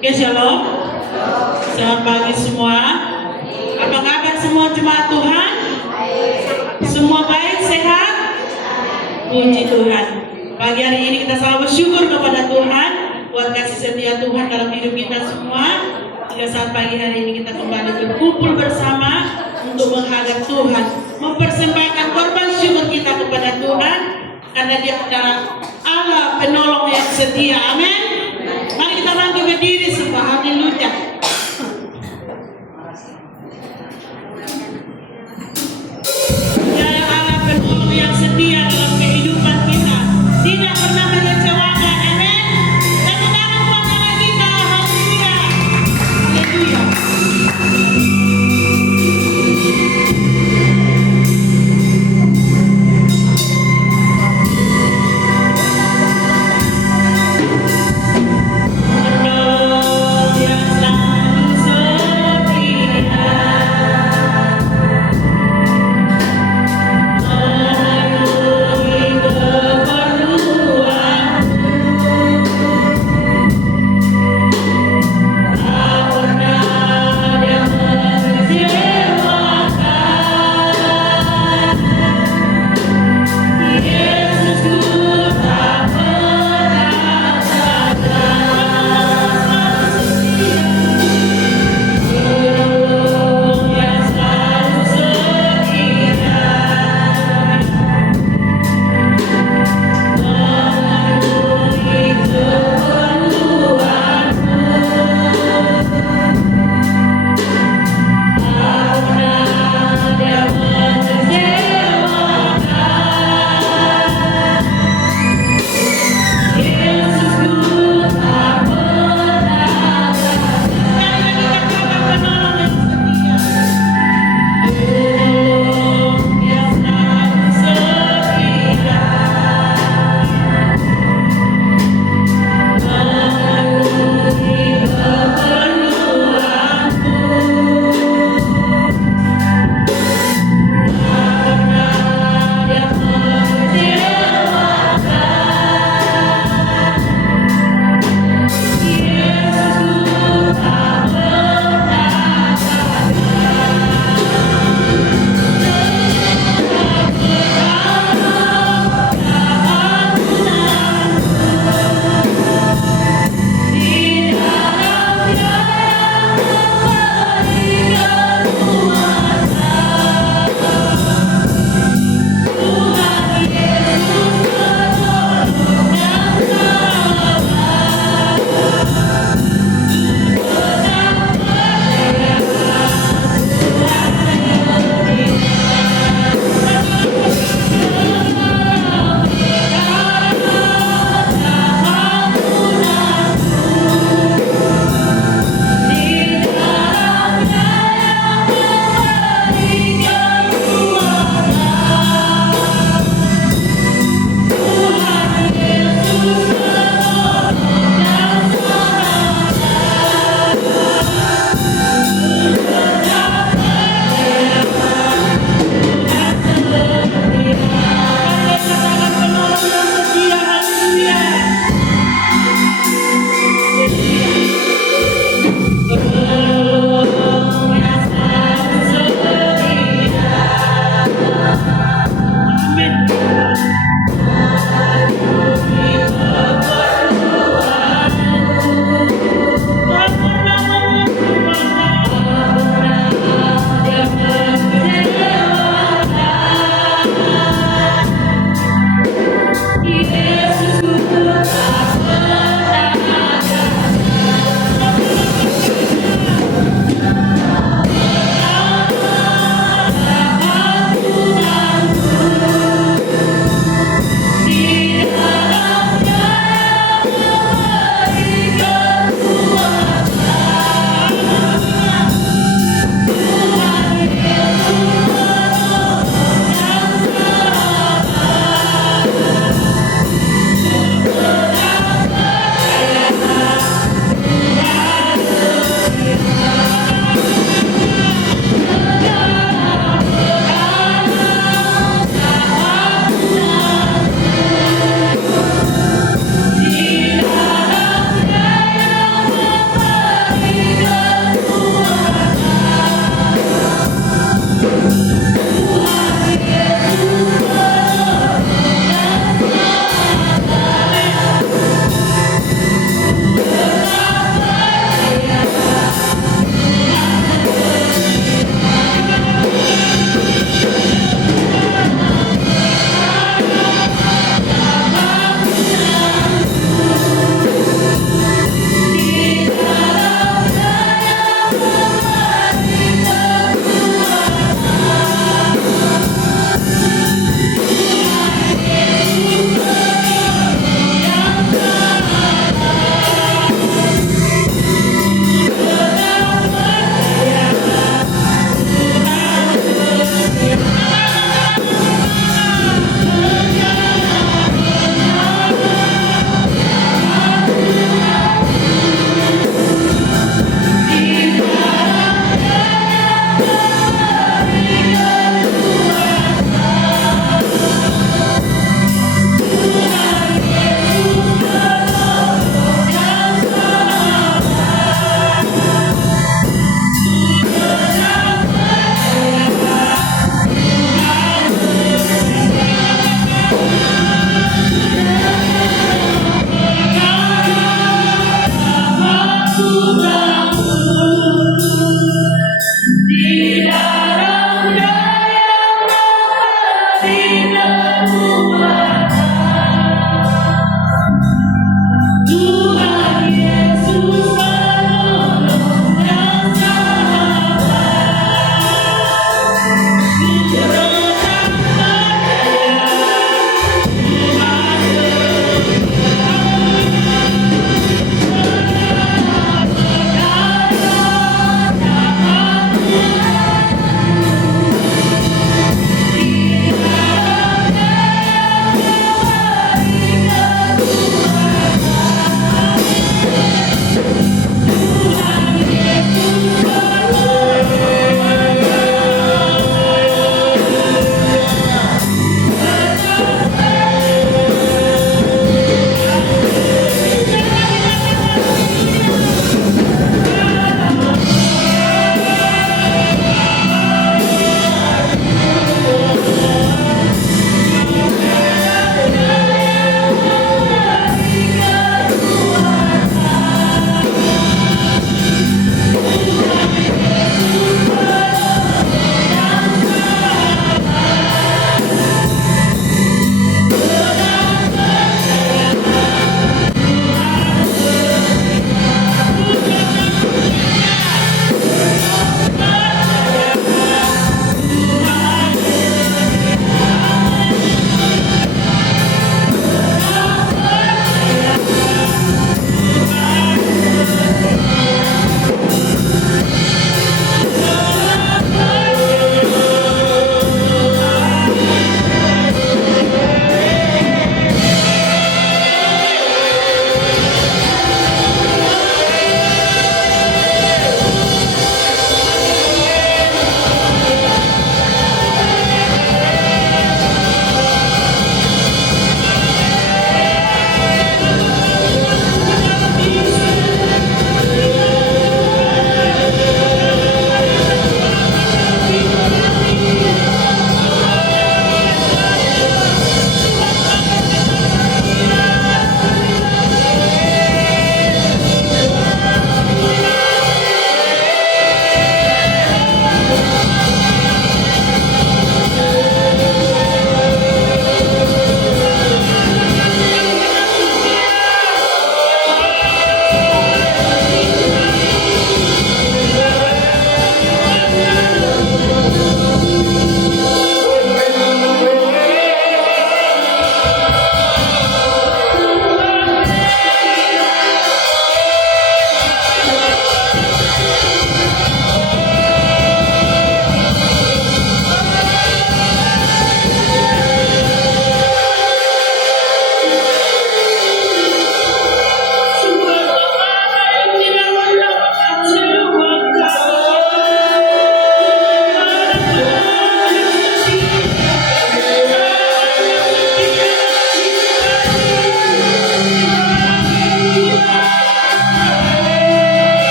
Oke, shalom. Selamat pagi semua. Apa kabar semua jemaat Tuhan? Semua baik, sehat? Puji Tuhan. Pagi hari ini kita selalu bersyukur kepada Tuhan buat kasih setia Tuhan dalam hidup kita semua. Hingga saat pagi hari ini kita kembali berkumpul bersama untuk menghadap Tuhan, mempersembahkan korban syukur kita kepada Tuhan karena Dia adalah Allah penolong yang setia. Amin. Mari kita bangkit berdiri sembah. Haleluya. Dia Allah penolong yang setia dalam kehidupan kita, tidak pernah mengecewakan. Amin. Tepuk tangan buat Allah kita. Haleluya. Haleluya. Yang selalu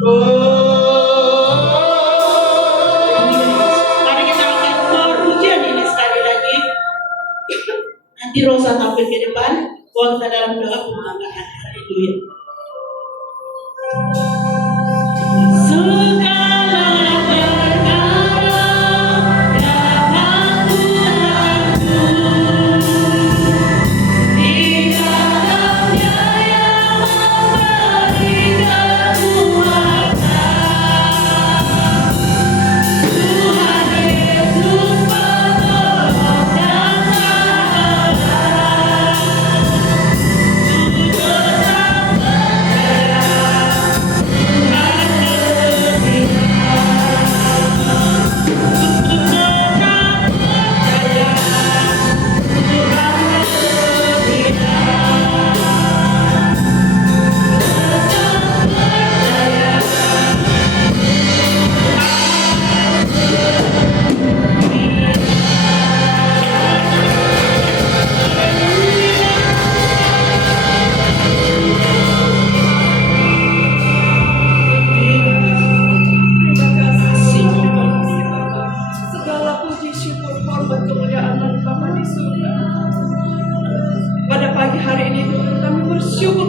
Mari kita akan merujan ini sekali lagi. Nanti Rosa tampil ke depan. Buat kita dalam doa pembukaan. Haleluya.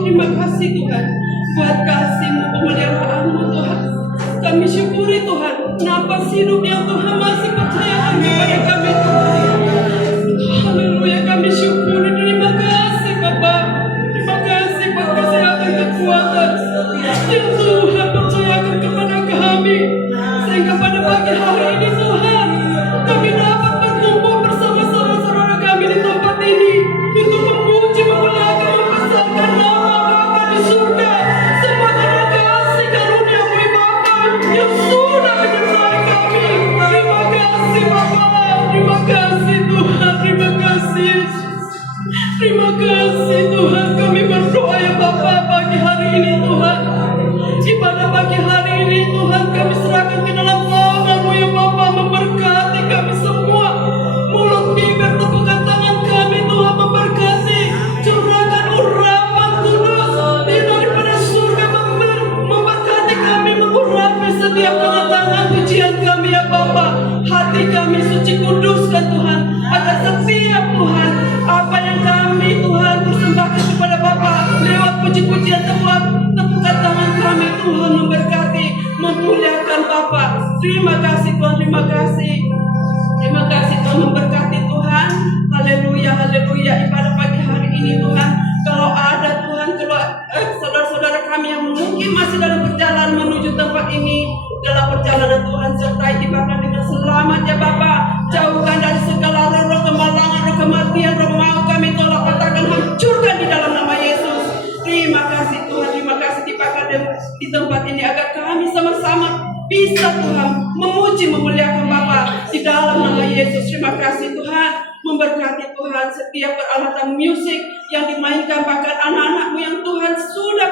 Terima kasih Tuhan buat kasih-Mu, pemeliharaanmu Tuhan. Kami syukuri Tuhan, napas hidup yang Tuhan masih percayakan kepada kami Tuhan. Haleluya, kami syukuri. Terima kasih Bapa. Terima kasih buat kesehatan kekuatan yang Tuhan percayakan kepada kami. Sehingga pada pagi hari ini Tuhan, kami dapat berkumpul bersama saudara-saudara kami di tempat ini untuk memuji, memuliakan, membesarkan nama di surga. Semua terima kasih karunia-Mu Bapa yang sudah menyertai kami. Terima kasih Bapa. Terima kasih Tuhan. Terima kasih Yesus. Terima kasih Tuhan. Kami berdoa ya Bapa pagi hari ini Tuhan. Ibadah pagi hari ini Tuhan kami serahkan ke dalam tangan-Mu ya Bapa. Memberkati kami semua. Mulut, bibir, tepukan tangan kami Tuhan memberkati. Curahkan urapan kudus daripada surga memberkati kami, mengurapi setiap kedatangan pujian kami ya Bapa. Hati kami suci kuduskan Tuhan, agar setiap Tuhan apa yang kami Tuhan persembahkan kepada Bapa lewat puji-pujian tepukan tangan kami Tuhan memberkati, memuliakan Bapa. Terima kasih Tuhan, terima kasih. Terima kasih Tuhan, memberkati Tuhan. Haleluya, haleluya. Ibadah pagi hari ini Tuhan, kalau ada Tuhan, kalau saudara-saudara kami yang mungkin masih dalam perjalanan menuju tempat ini, dalam perjalanan Tuhan sertai tibakan dengan selamat ya Bapa. Jauhkan dari segala roh kemalangan, roh kematian, roh mau kami tolak, katakan hancurkan di dalam nama Yesus. Terima kasih Tuhan, terima kasih tibakan di tempat ini agar kami sama-sama bisa Tuhan memuji, memuliakan Bapa di dalam nama Yesus. Terima kasih Tuhan, memberkati Tuhan setiap peralatan musik yang dimainkan, bahkan anak-anak-Mu yang Tuhan sudah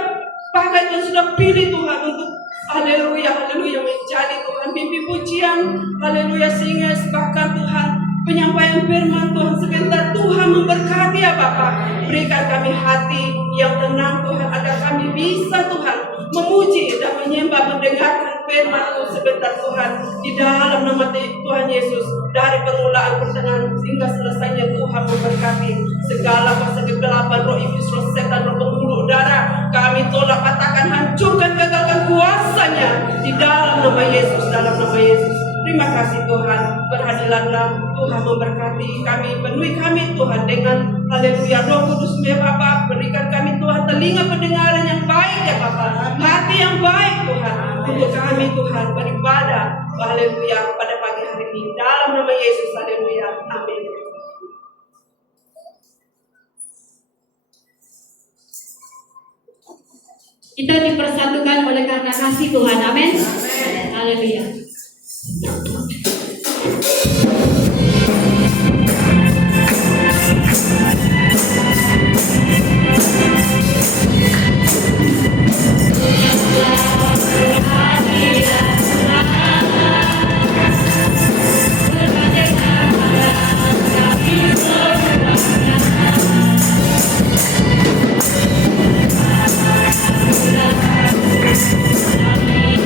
pakai dan sudah pilih Tuhan untuk haleluya, haleluya menjadi Tuhan mimpi pujian, haleluya singers, bahkan Tuhan penyampaian firman Tuhan sebentar. Tuhan memberkati ya Bapa. Berikan kami hati yang tenang Tuhan, agar kami bisa Tuhan memuji dan menyembah, mendengarkan firman-Mu sebentar Tuhan. Di dalam nama Tuhan Yesus, dari permulaan pertengahan hingga selesainya Tuhan memberkati. Segala kuasa kegelapan, roh iblis, roh setan, roh pembuluh udara, kami tolak, katakan hancurkan, gagalkan kuasanya di dalam nama Yesus, dalam nama Yesus. Terima kasih Tuhan, berhadiratlah Tuhan memberkati kami, penuhi kami Tuhan dengan haleluya Roh Kudus ya Bapa. Berikan kami Tuhan telinga pendengaran yang baik ya Bapa, hati yang baik Tuhan untuk kami Tuhan beribadah haleluya pada pagi hari ini dalam nama Yesus, haleluya, amin. Kita dipersatukan oleh karena kasih Tuhan, amin. Haleluya. Amin.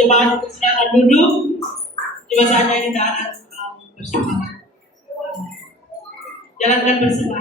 Jemaat silakan duduk. Cuma saja kita akan bersama. Jalankan bersama.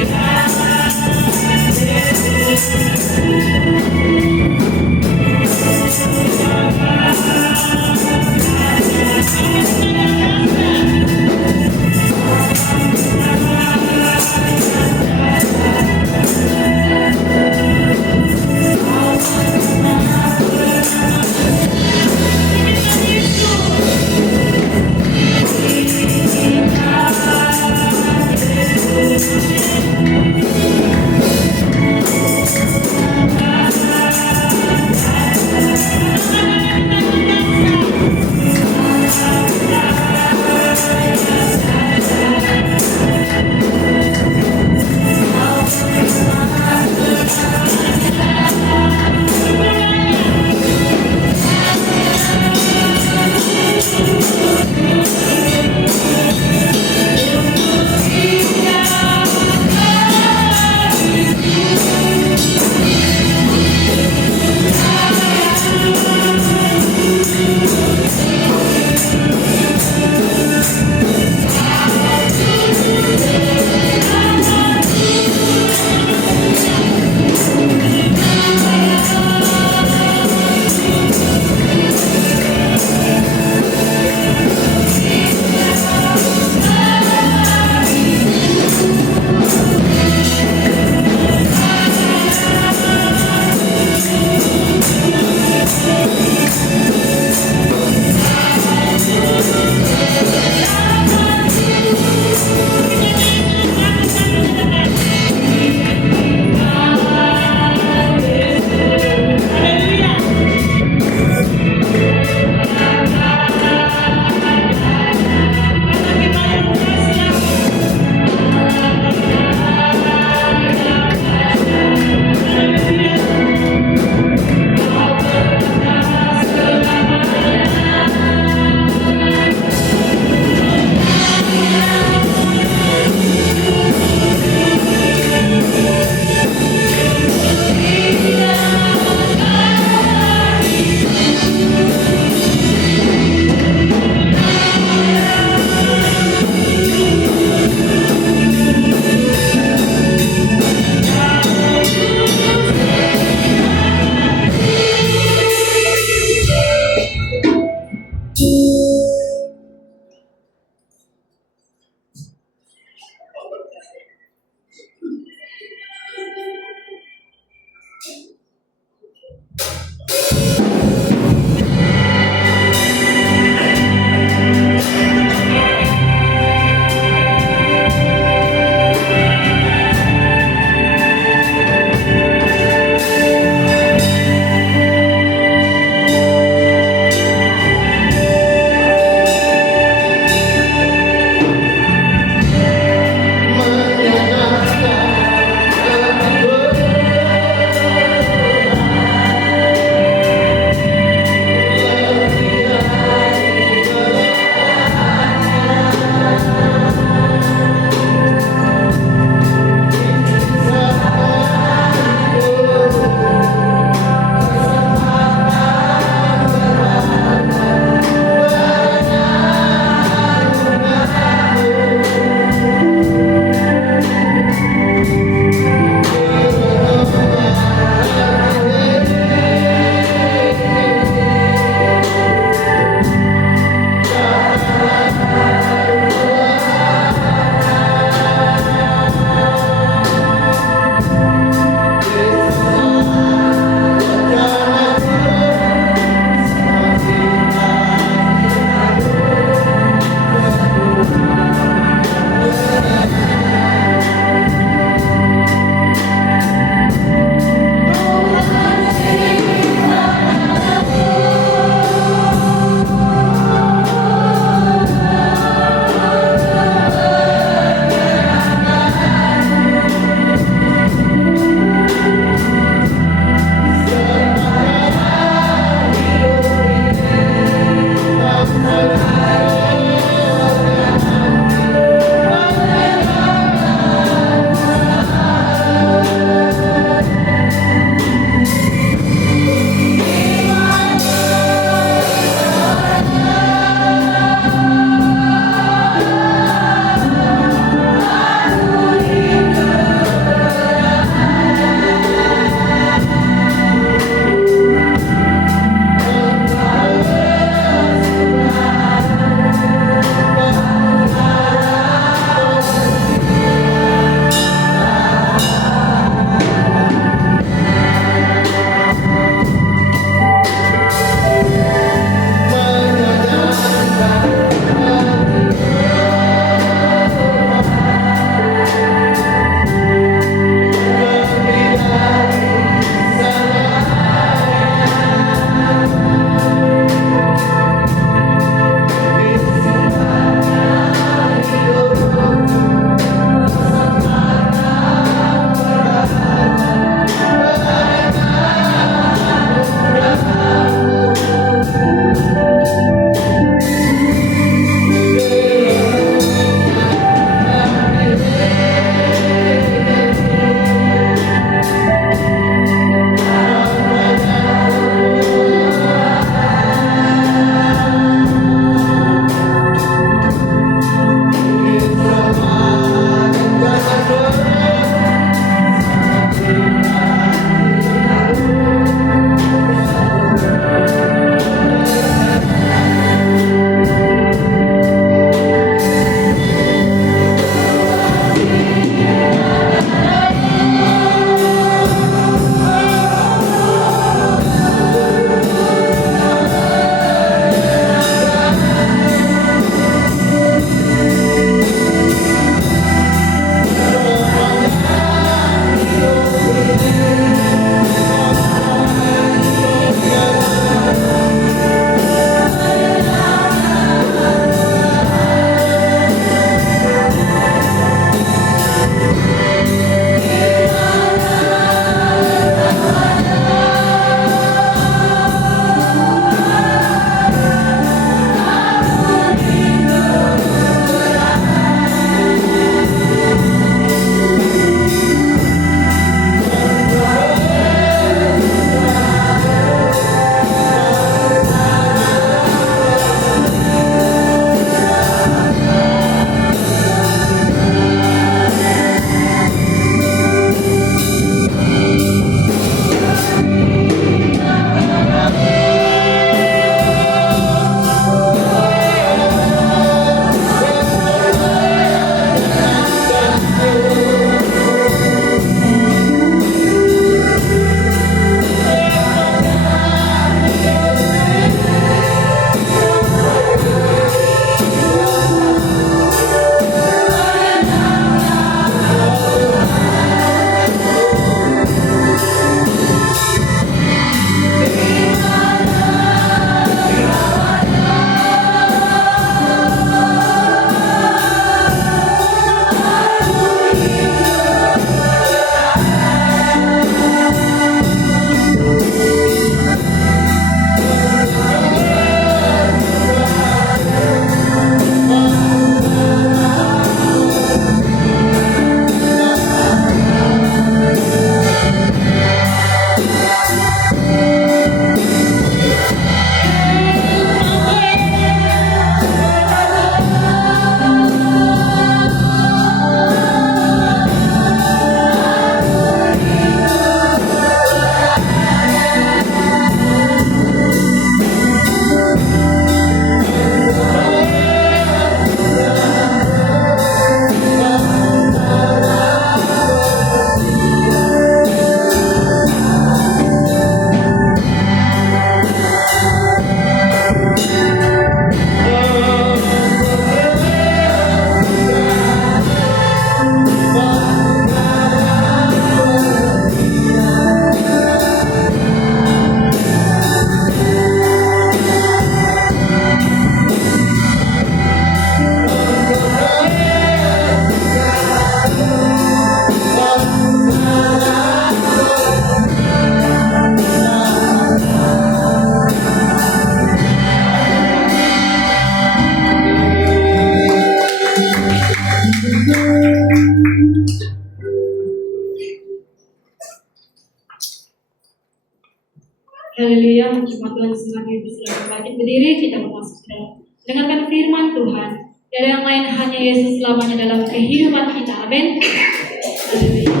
Haleluya, menjumpai Tuhan semakin bersilakan bangkit berdiri, kita masuk dalam dengarkan firman Tuhan. Tidak ada yang lain, hanya Yesus selamanya dalam kehidupan kita. Amin. Haleluya.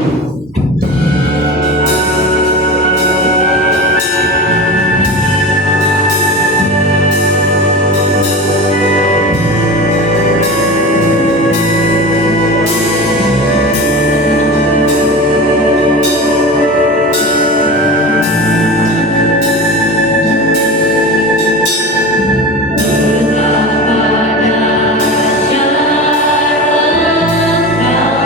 Pada jalan engkau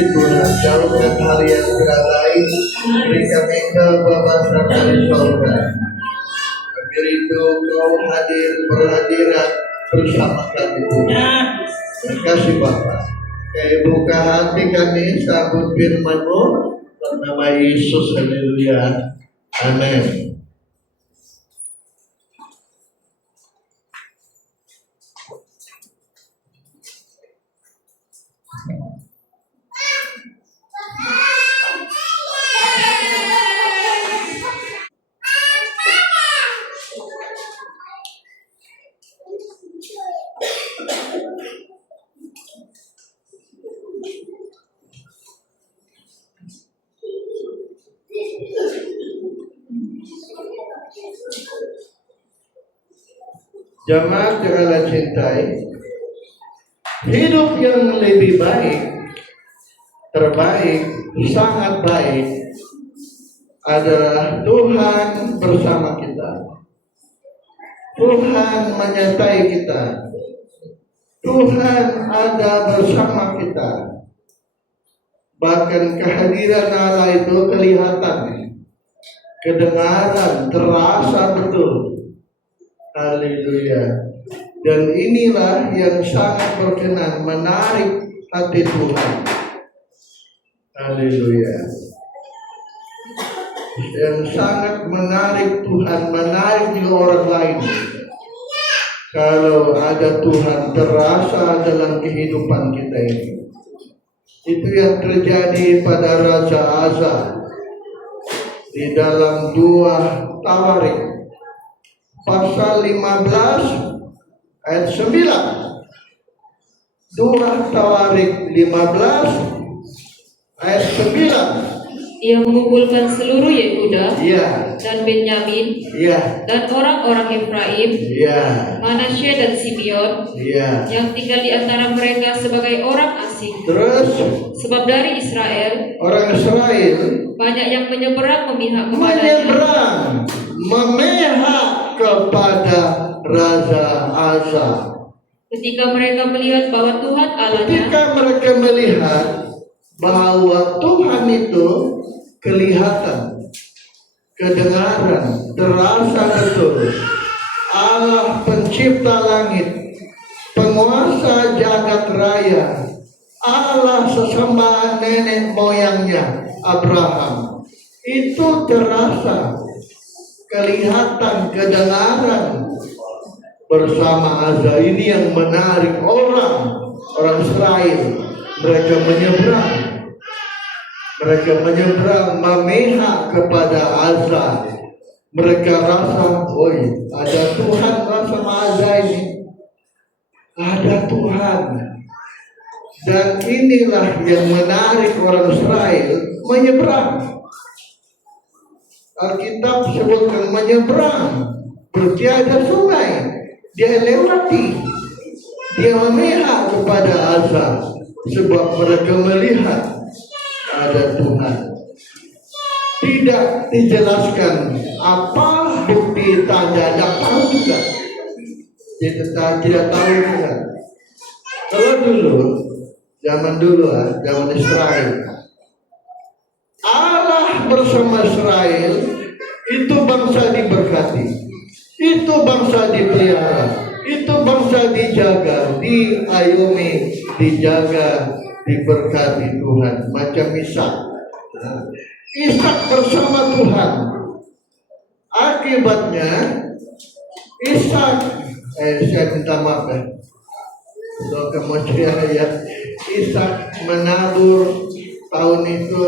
kasih Tuhan, jauhkan hal yang tidak lain, berikan engkau Bapa serta di surga. Kami rindu Kau hadir berhadirat bersama kami Tuhan. Terima kasih Bapa. Kau buka hati kami sambut firman-Mu dalam nama Yesus. Haleluya. Amin. Jemaat janganlah cintai hidup yang lebih baik, terbaik, sangat baik adalah Tuhan bersama kita. Tuhan menyertai kita. Tuhan ada bersama kita. Bahkan kehadiran Allah itu kelihatan, kedengaran, terasa betul. Haleluya. Dan inilah yang sangat berkenan, menarik hati Tuhan. Haleluya. Yang sangat menarik Tuhan, menarik juga orang lain. Kalau ada Tuhan terasa dalam kehidupan kita ini. Itu yang terjadi pada Raja Asa di dalam 2 Tawarik pasal 15 ayat 9. 2 Tawarik 15 ayat 9. Ia mengumpulkan seluruh Yehuda dan Benyamin dan orang-orang Efraim, Manasye dan Simeon yang tinggal di antara mereka sebagai orang asing. Terus, sebab dari Israel orang Israel banyak yang menyeberang memihak kepada Raja Asa. Ketika mereka melihat bahwa Tuhan Allahnya, Tuhan itu kelihatan, kedengaran, terasa betul. Allah pencipta langit, penguasa jagat raya, Allah sesembahan nenek moyangnya Abraham, itu terasa, kelihatan, kedengaran bersama Asa. Ini yang menarik orang Israel. Mereka menyeberang memihak kepada Asa. Mereka rasa, ada Tuhan sama Asa ini. Ada Tuhan. Dan inilah yang menarik orang Israel menyeberang. Alkitab sebutkan menyeberang, bertiada sungai. Dia lewati. Dia memihak kepada Asa. Sebab mereka melihat ada Tuhan. tidak dijelaskan apa bukti tanda, tidak tahu juga. Kita tidak tahu juga. Kalau dulu, zaman Israel, Allah bersama Israel, itu bangsa diberkati, itu bangsa dipelihara, itu bangsa dijaga, diayomi, dijaga, diberkati Tuhan. Macam Ishak. Ishak bersama Tuhan. Akibatnya Ishak, saya minta maaf ya. So kemudian ya, Ishak menabur tahun itu,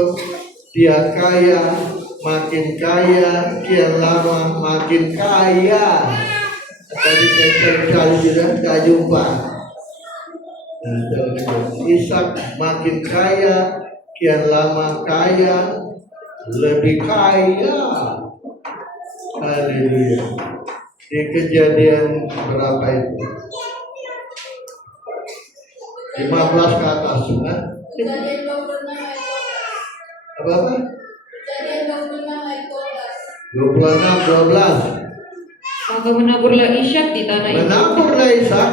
dia kaya, makin kaya, kian lama makin kaya. Tadi saya cari juga tidak jumpa. Ishak makin kaya, kian lama kaya, lebih kaya. Haleluya. Di Kejadian berapa itu? 15 ke atas, ha? Kejadian 26 ayat 12. Apa? Kejadian 26 ayat 26, 12. Maka menaburlah Ishak di tanah itu, Menaburlah Ishak.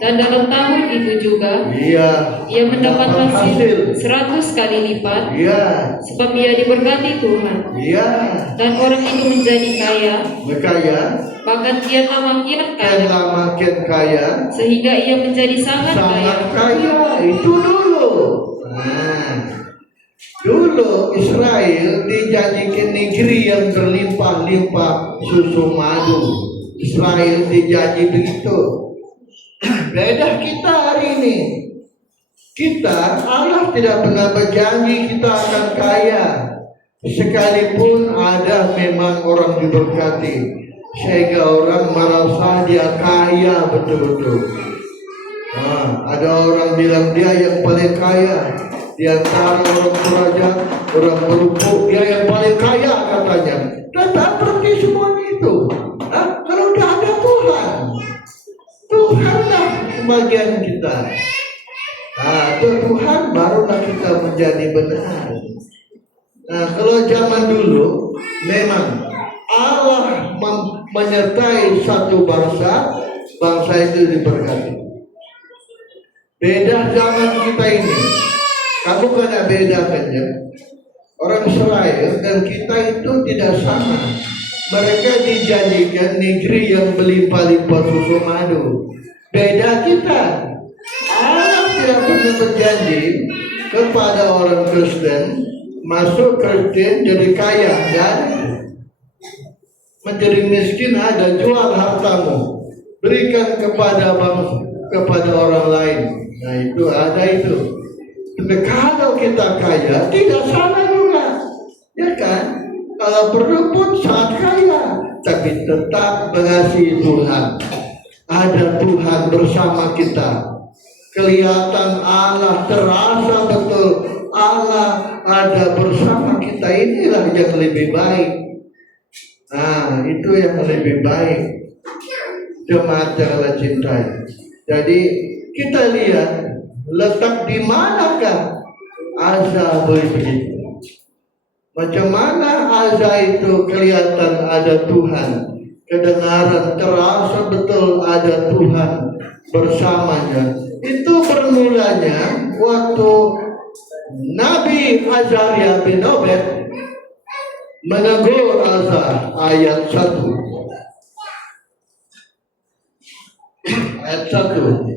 dan dalam tahun itu juga Iya. ia mendapat hasil 100 kali lipat, Iya. sebab ia diberkati Tuhan. Iya. Dan orang itu menjadi kaya, Berkaya. bahkan kian lama kian Kian kaya, lama kian kaya. sehingga ia menjadi sangat kaya. Sangat kaya. Itu dulu. Nah, dulu Israel dijadikan negeri yang berlimpah-limpah susu madu. Israel dijadi begitu. Beda kita hari ini. Kita, Allah tidak pernah berjanji kita akan kaya. Sekalipun ada memang orang diberkati, sehingga orang merasa dia kaya betul-betul. Nah, ada orang bilang dia yang paling kaya di antara orang Toraja, orang Maluku, dia yang paling kaya katanya. Tak pergi semuanya itu. Kalau udah ada Tuhan, Tuhanlah kebahagiaan kita. Tuhan barulah kita menjadi benar. Nah, kalau zaman dulu memang Allah menyertai satu bangsa, bangsa itu diberkati. Beda zaman kita ini. Kamu kena bedakan ya. Orang Israel dan kita itu tidak sama. Mereka dijadikan negeri yang berlimpah-limpah susu madu. Beda kita. Allah tidak pernah berjanji kepada orang Kristen masuk Kristen jadi kaya, dan menjadi miskin ada, jual hartamu, berikan kepada orang lain. Nah itu ada itu. Tapi kalau kita kaya tidak sama juga, ya kan? Kalau perlu pun sangat kaya, tapi tetap mengasihi Tuhan. Ada Tuhan bersama kita. Kelihatan Allah, terasa betul Allah ada bersama kita. Inilah yang lebih baik. Nah, itu yang lebih baik. Jemaat yang Allah cintai. Jadi kita lihat letak di manakah Azza begitu. Macam mana Azza itu kelihatan ada Tuhan, kedengaran terasa betul ada Tuhan bersamanya. Itu bermulanya waktu Nabi Azaria bin Obed menegur Azza, ayat 1. Ayat 1.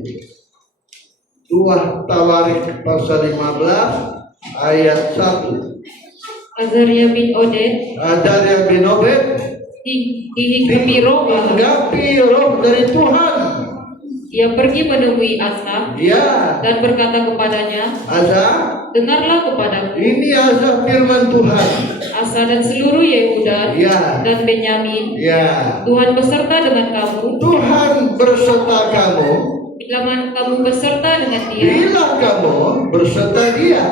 2 Tawarik pasal 15 ayat 1. Azaria bin Obed dihinggapi roh dari Tuhan. Ia pergi menemui Asa, dan berkata kepadanya, Asa, dengarlah kepadaku. ini Asa firman Tuhan. Asa dan seluruh Yehuda dan Benyamin, Tuhan beserta dengan kamu. Tuhan berserta kamu. Bila mana kamu beserta dengan Dia, Bila kamu berserta Dia.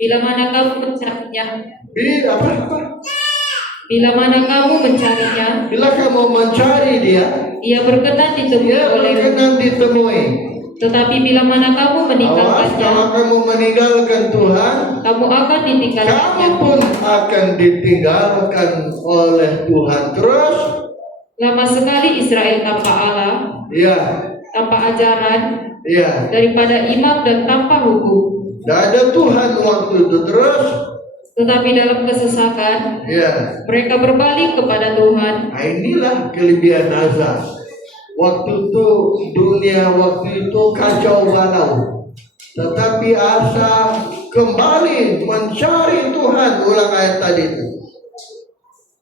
Bila mana kamu mencarinya. Bila mana kamu mencarinya. Bila kamu mencari Dia, Ia berkenan ditemui olehmu. Tetapi bila mana kamu meninggalkannya, kalau kamu meninggalkan Tuhan, kamu akan ditinggalkannya. kamu pun akan ditinggalkan oleh Tuhan. Terus, Lama sekali Israel tanpa Allah, ya, tanpa ajaran, ya, daripada imam dan tanpa hukum. tidak ada Tuhan waktu itu. Terus, Tetapi dalam kesesakan, ya, mereka berbalik kepada Tuhan. nah inilah kelebihan Asa. Waktu itu dunia waktu itu kacau balau, tetapi Asa kembali mencari Tuhan. Ulang ayat tadi itu.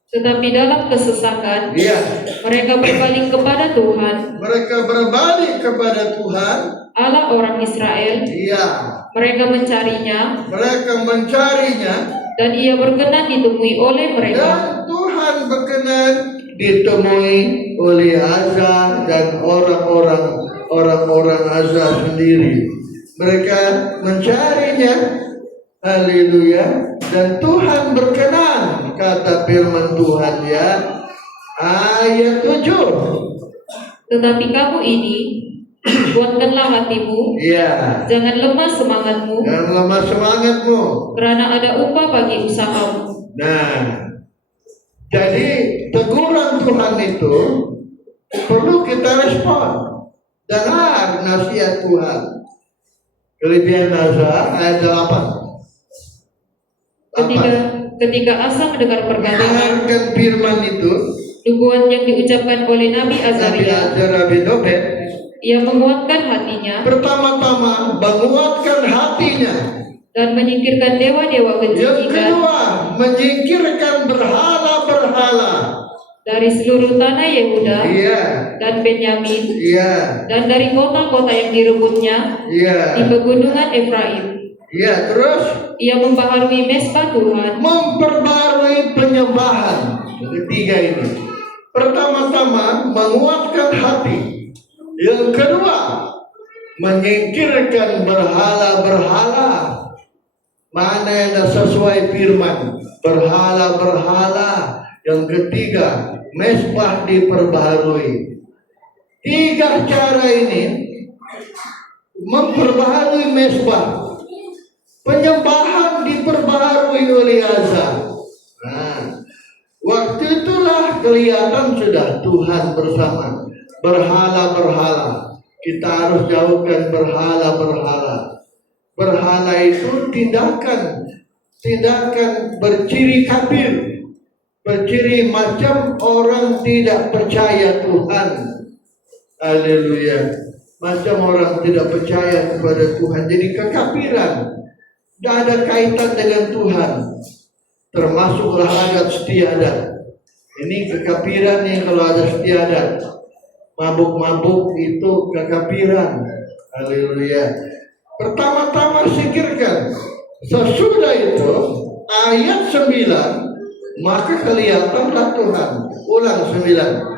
Tetapi dalam kesesakan, Iya, mereka berbalik kepada Tuhan, mereka berbalik kepada Tuhan. Allah orang Israel. Iya, Mereka mencarinya, mereka mencarinya, dan ia berkenan ditemui oleh mereka. dan Tuhan berkenan ditemui oleh Asa dan orang-orang Asa sendiri. Mereka mencarinya, haleluya, dan Tuhan berkenan, kata firman Tuhan ya, ayat 7. Tetapi kamu ini, kuatkanlah hatimu, Ya, jangan lemah semangatmu, jangan lemah semangatmu. karena ada upah bagi usahamu. Nah, jadi teguran Tuhan itu perlu kita respon. Dengar nasihat Tuhan. Kelebihan Asa ayat 8. Ketika Asa mendengar perkataan Dengarkan firman itu. nubuat yang diucapkan oleh Nabi Nabi Azaria, Azar bin Obed ia menguatkan hatinya pertama-tama menguatkan hatinya. dan menyingkirkan dewa-dewa Yang kejijikan kedua, menyingkirkan berhala-berhala. dari seluruh tanah Yehuda Iya, dan Benyamin, iya, dan dari kota-kota yang direbutnya iya, di pegunungan Efraim. iya. Terus Ia membaharui mesbah Tuhan, memperbarui penyembahan. Ketiga ini. Pertama-tama menguatkan hati. Yang kedua, menyingkirkan berhala-berhala. Mana yang sesuai firman? Berhala-berhala. Yang ketiga, mesbah diperbaharui. Tiga cara ini memperbaharui mesbah. Penyembahan diperbaharui oleh Asa. Nah, waktu itulah kelihatan sudah Tuhan bersama. Berhala-berhala, kita harus jauhkan berhala-berhala. Berhala itu tindakan berciri kafir, berciri macam orang tidak percaya Tuhan. Haleluya. Macam orang tidak percaya kepada Tuhan, jadi kekafiran. Tidak ada kaitan dengan Tuhan. Termasuklah adat istiadat. Ini kekafiran yang kalau ada istiadat. Mabuk-mabuk itu kekafiran. Haleluya. Pertama-tama singkirkan. Sesudah itu ayat 9, maka kelihatanlah Tuhan. Ulang 9.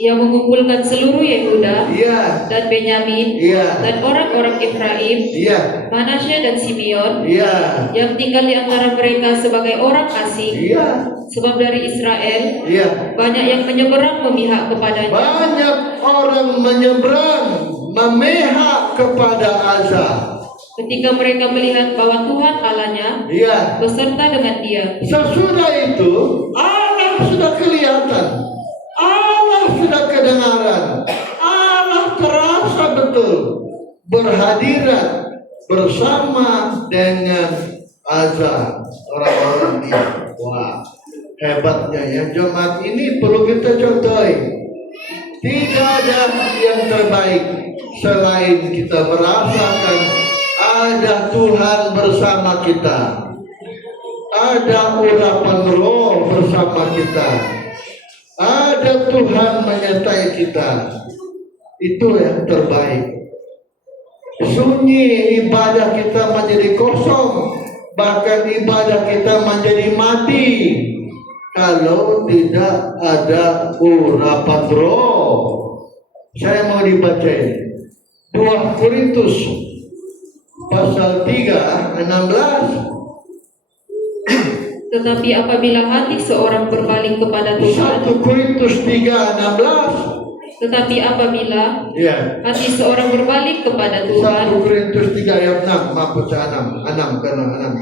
ia mengumpulkan seluruh Yehuda Iya, dan Benyamin iya, dan orang-orang Efraim, iya, Manasye dan Simeon, iya, yang tinggal di antara mereka sebagai orang asing. iya, Sebab dari Israel iya. banyak yang menyeberang memihak kepadanya. Banyak orang menyeberang memihak kepada Asa. Ketika mereka melihat bahwa Tuhan Allahnya Iya. beserta dengan dia, Sesudah itu Allah sudah kelihatan, Allah sudah kedengaran, Allah terasa betul berhadirat bersama dengan Asa, orang-orang ini. Wah, hebatnya ya jemaat ini perlu kita contohi. Tidak ada yang terbaik selain kita merasakan ada Tuhan bersama kita, ada urapan roh bersama kita, ada Tuhan menyertai kita. Itu yang terbaik. Sunyi ibadah kita menjadi kosong, bahkan ibadah kita menjadi mati kalau tidak ada urapan roh. Saya mau dibacain 2 Korintus pasal 3:16. tetapi apabila hati seorang berbalik kepada Tuhan, 1 Korintus 3:16. tetapi apabila Ya. hati seorang berbalik kepada 1 Tuhan, Korintus 3 ayat 6. Maaf, 6 karena 6.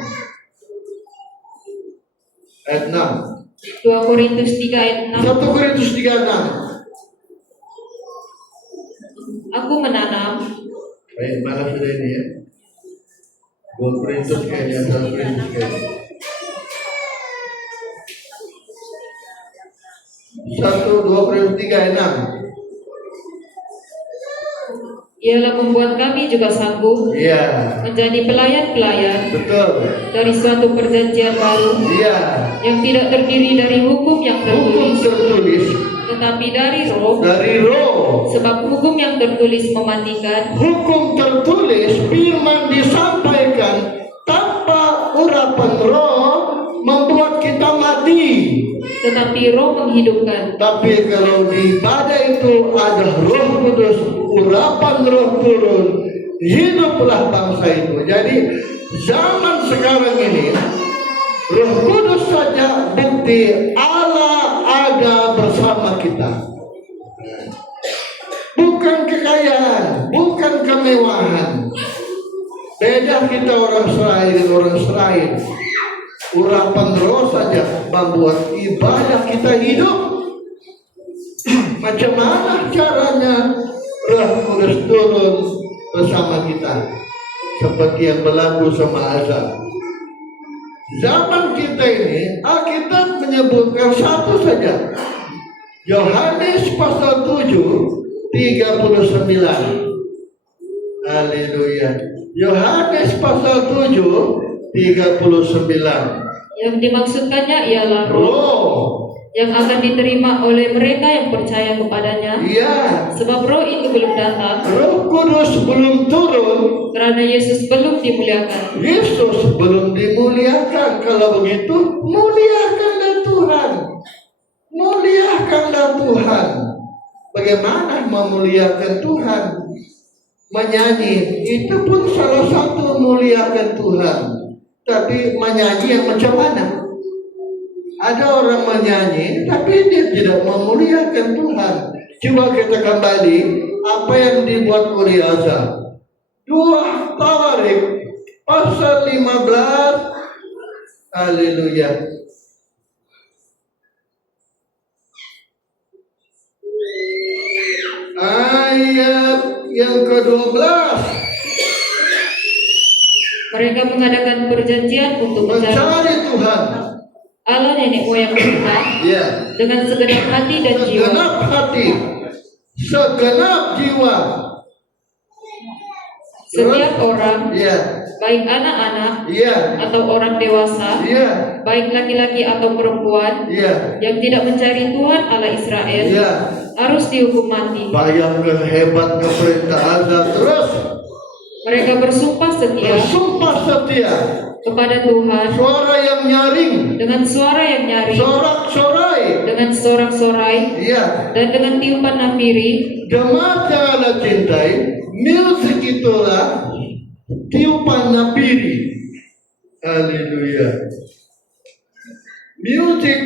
ayat 6. 2 Korintus 3 ayat 6. 1 Korintus 3:6. Aku menanam, Baik, mana sudah ini ya? 2 Korintus kayaknya, 1 Korintus kayaknya. 2 Korintus 3 ayat 6. ialah membuat kami juga sanggup Iya, menjadi pelayan-pelayan betul. dari suatu perjanjian baru Iya. yang tidak terdiri dari hukum yang Hukum tertulis, tertulis tetapi dari roh, dari roh. sebab hukum yang tertulis mematikan, Hukum tertulis, firman disampaikan tanpa urapan roh membuat kita mati. tetapi roh menghidupkan. Tapi kalau di ibadah itu ada Roh Kudus, urapan Roh turun, hiduplah bangsa itu. Jadi zaman sekarang ini Roh Kudus saja bukti Allah ada bersama kita. Bukan kekayaan, bukan kemewahan. Beda kita orang Israel dan orang Israel. Urapan roh saja membuat ibadah kita hidup. Macam mana caranya Roh Kudus turun bersama kita? Seperti yang berlaku sama Azab. Zaman kita ini Alkitab menyebutkan satu saja. Yohanes pasal 7 39. Haleluya. Yohanes pasal 7 39. Yang dimaksudkannya ialah roh Roh. yang akan diterima oleh mereka yang percaya kepadanya. Iya. Sebab roh itu belum datang Roh Kudus belum turun. karena Yesus belum dimuliakan. Yesus belum dimuliakan. Kalau begitu, muliakanlah Tuhan. Muliakanlah Tuhan. Bagaimana memuliakan Tuhan? Menyanyi itu pun salah satu muliakan Tuhan. Tapi menyanyi yang macam mana? Ada orang menyanyi tapi dia tidak memuliakan Tuhan. Coba kita kembali apa yang dibuat oleh Azab. 2 Tawarik pasal 15. Haleluya. Ayat yang ke-12. Mereka mengadakan perjanjian untuk Mencari Tuhan. Allah nenek moyang kita Ya. dengan segenap hati dan jiwa. Segenap hati, segenap jiwa. Setiap orang, Ya, baik anak-anak ya, atau orang dewasa, ya, baik laki-laki atau perempuan, ya, yang tidak mencari Tuhan Allah Israel, ya. harus dihukum mati. Bayangkan hebatnya perintah Azab. Terus Mereka bersumpah setia bersumpah setia. kepada Tuhan Suara yang nyaring, dengan suara yang nyaring, sorak-sorai. dengan sorak-sorai, Ya, dan dengan tiupan nafiri. jemaat yang Allah cintai, musik itulah tiupan nafiri. Haleluya. Musik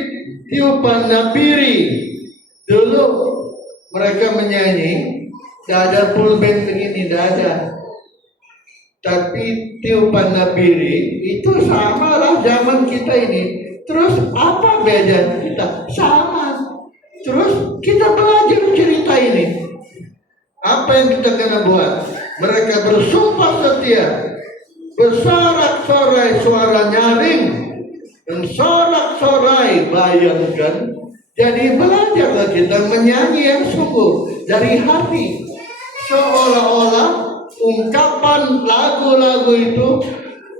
tiupan nafiri. Dulu mereka menyanyi, tidak ada full band begini, tidak ada. Tapi tiupan nafiri itu sama lah zaman kita ini. Terus apa beda kita? Sama. Terus kita belajar cerita ini. Apa yang kita kena buat? Mereka bersumpah setia, bersorak-sorai suara nyaring, dan sorak-sorai, bayangkan. Jadi belajarlah kita menyanyi yang sungguh dari hati, seolah-olah ungkapan lagu-lagu itu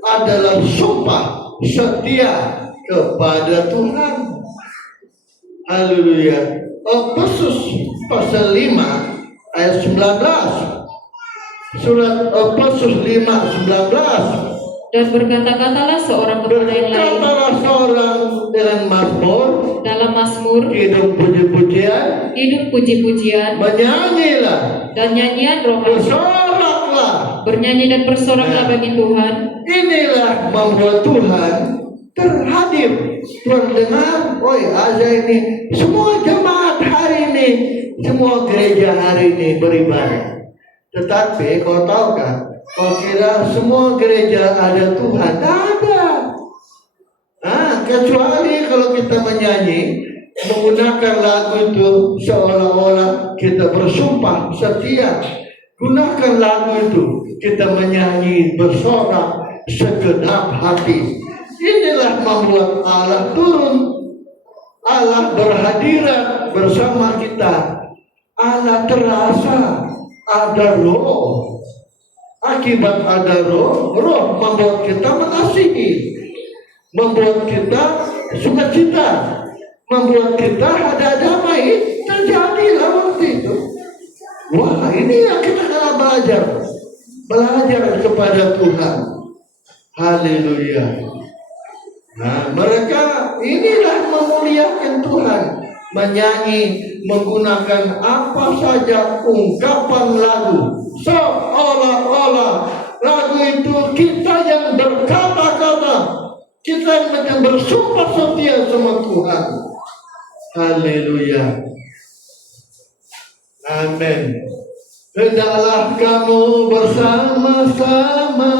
adalah sumpah setia kepada Tuhan. Haleluya. Efesus pasal 5 ayat 19. Surat Efesus 5:19. Dan berkata-katalah seorang kepada yang lain Berkatalah seorang dengan mazmur, dalam Mazmur, hidup puji-pujian, hidup puji-pujian, menyanyilah, dan nyanyian rohani. bersoraklah. Bernyanyi dan bersoraklah bagi Tuhan. Inilah membuat Tuhan terhadir. Tuhan dengar, oi Azza ini, semua jemaat hari ini, semua gereja hari ini beribadah. Tetapi kau tahu kan, kau kira semua gereja ada Tuhan? Tak ada. kecuali kalau kita menyanyi menggunakan lagu itu seolah-olah kita bersumpah setia. Gunakan lagu itu kita menyanyi bersorak segenap hati. Inilah membuat Allah turun. Allah berhadirat bersama kita. Allah terasa, ada roh. Akibat ada roh membuat kita mengasihi, membuat kita sukacita, membuat kita ada damai. Terjadilah waktu itu. Wah, ini yang kita harus belajar kepada Tuhan. Haleluya. Nah, mereka inilah memuliakan Tuhan, menyanyi menggunakan apa saja ungkapan lagu, seolah-olah lagu itu kita yang berkata-kata, kita yang bersumpah setia sama Tuhan. Haleluya. Amin. Hendaklah kamu bersama-sama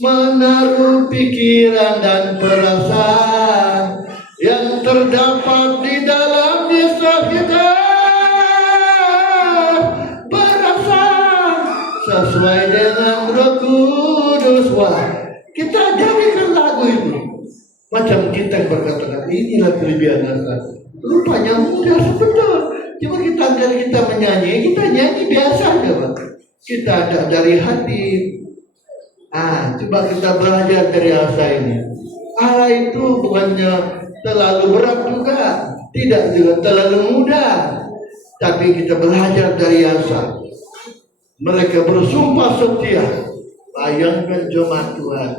menaruh pikiran dan perasaan yang terdapat di dalam Yesus kita, berasal sesuai dengan Roh Kudus. Wah, kita jadikan lagu itu macam kita berkata, inilah kelebihan Allah. Rupanya mudah betul. Cuma kita menyanyi, kita nyanyi biasa aja, Pak. Kita ada dari hati. Coba kita belajar dari Asa ini. Allah itu bukannya terlalu berat juga, tidak juga terlalu mudah. Tapi kita belajar dari Asa. Mereka bersumpah setia. Bayangkan jemaat Tuhan,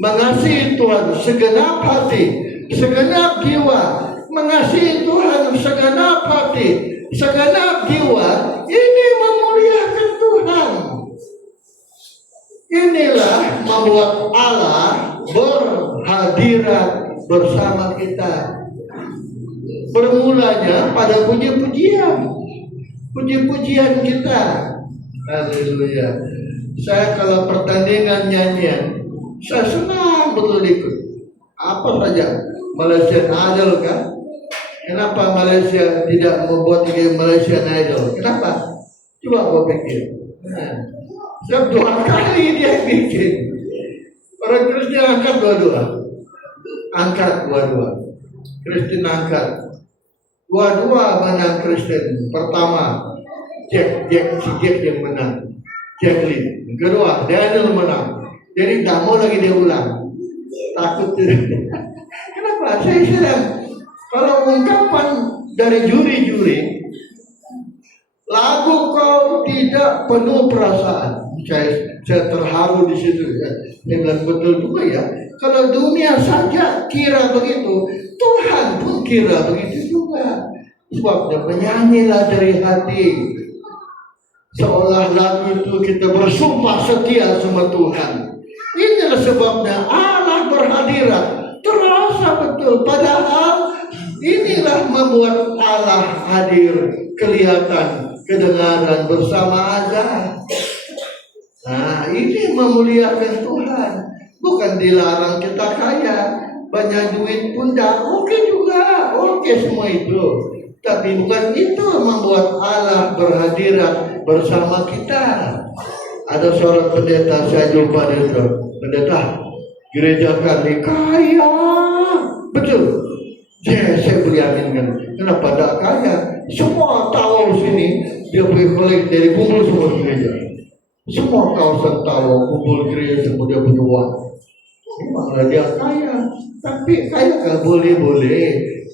mengasihi Tuhan segenap hati, segenap jiwa, mengasihi Tuhan segenap hati, segenap jiwa. Ini memuliakan Tuhan. Inilah membuat Allah berhadirat bersama kita. Bermulanya pada puji-pujian kita. Haleluya. Saya kalau pertandingan nyanyian, saya senang betul ikut. Apa saja, Malaysian Idol kan? Kenapa Malaysia tidak membuat game Malaysian Idol? Kenapa? Coba kau pikir. Setiap 2 kali dia bikin. Orang Kristen angkat dua-dua. Kristen angkat. Dua-dua menang Kristen. Pertama, Jack yang menang. Jack Lee. Kedua, Daniel menang. Jadi tak mau lagi dia ulang. Takut tidak. Kenapa? Saya sedang. Kalau ungkapan dari juri-juri, lagu kau tidak penuh perasaan. Saya terharu di situ ya. Dia bilang betul juga ya. Kalau dunia saja kira begitu, Tuhan pun kira begitu juga. Sebabnya menyanyilah dari hati. Seolah lagu itu kita bersumpah setia sama Tuhan. Inilah sebabnya Allah berhadirat. Terasa betul. Padahal inilah membuat Allah hadir, kelihatan, kedengaran bersama Allah. Nah, ini memuliakan Tuhan. Bukan dilarang kita kaya, banyak duit pun dah oke juga, oke semua itu. Tapi bukan itu membuat Allah berhadirat bersama kita. Ada seorang pendeta, saya jumpa dia, pendeta gereja kami kaya, betul. Saya beryakinkan, kenapa tak kaya? Semua tahu sini dia pergi kolek dari kumpul semua gereja. Semua kawasan tahu kumpul gereja semua dia punya uang. Memanglah dia kaya, tapi kaya kan boleh,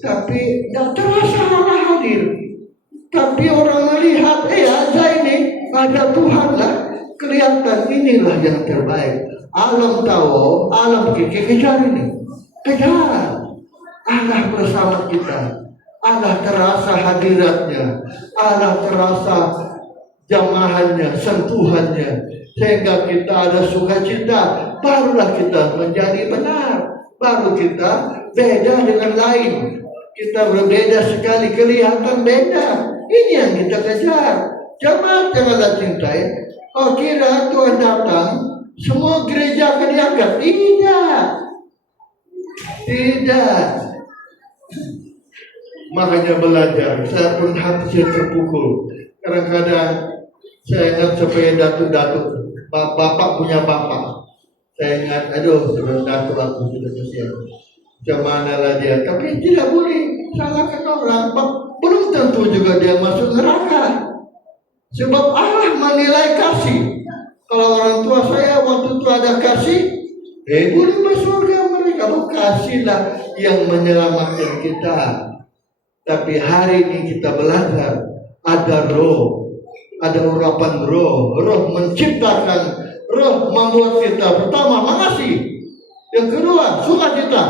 tapi tidak terasa Allah hadir. Tapi orang melihat, ada ini, ada Tuhan lah, kelihatan inilah yang terbaik. Alam tahu, alam kejar ini, kejar. Allah bersama kita. Allah terasa hadiratnya. Allah terasa jamahannya, sentuhannya. Sehingga kita ada sukacita. Barulah kita menjadi benar. Baru kita beda dengan lain. Kita berbeda sekali, kelihatan beda. Ini yang kita kejar. Janganlah cintai. Oh kira Tuhan datang, semua gereja akan diangkat. Tidak. Tidak. Makanya belajar. Saya pun hati saya terpukul. Kadang-kadang saya ingat supaya datuk-datuk. Bapak punya bapak. Saya ingat, aduh, datuk aku sudah kesian. Macam lah dia. Tapi tidak boleh salahkan orang. Belum tentu juga dia masuk neraka. Sebab Allah menilai kasih. Kalau orang tua saya waktu itu ada kasih, boleh masuk surga mereka. Kasihlah yang menyelamatkan kita. Tapi hari ini kita belajar ada roh, ada urapan roh. Roh menciptakan, roh membuat kita pertama mengasihi, yang kedua sukacita,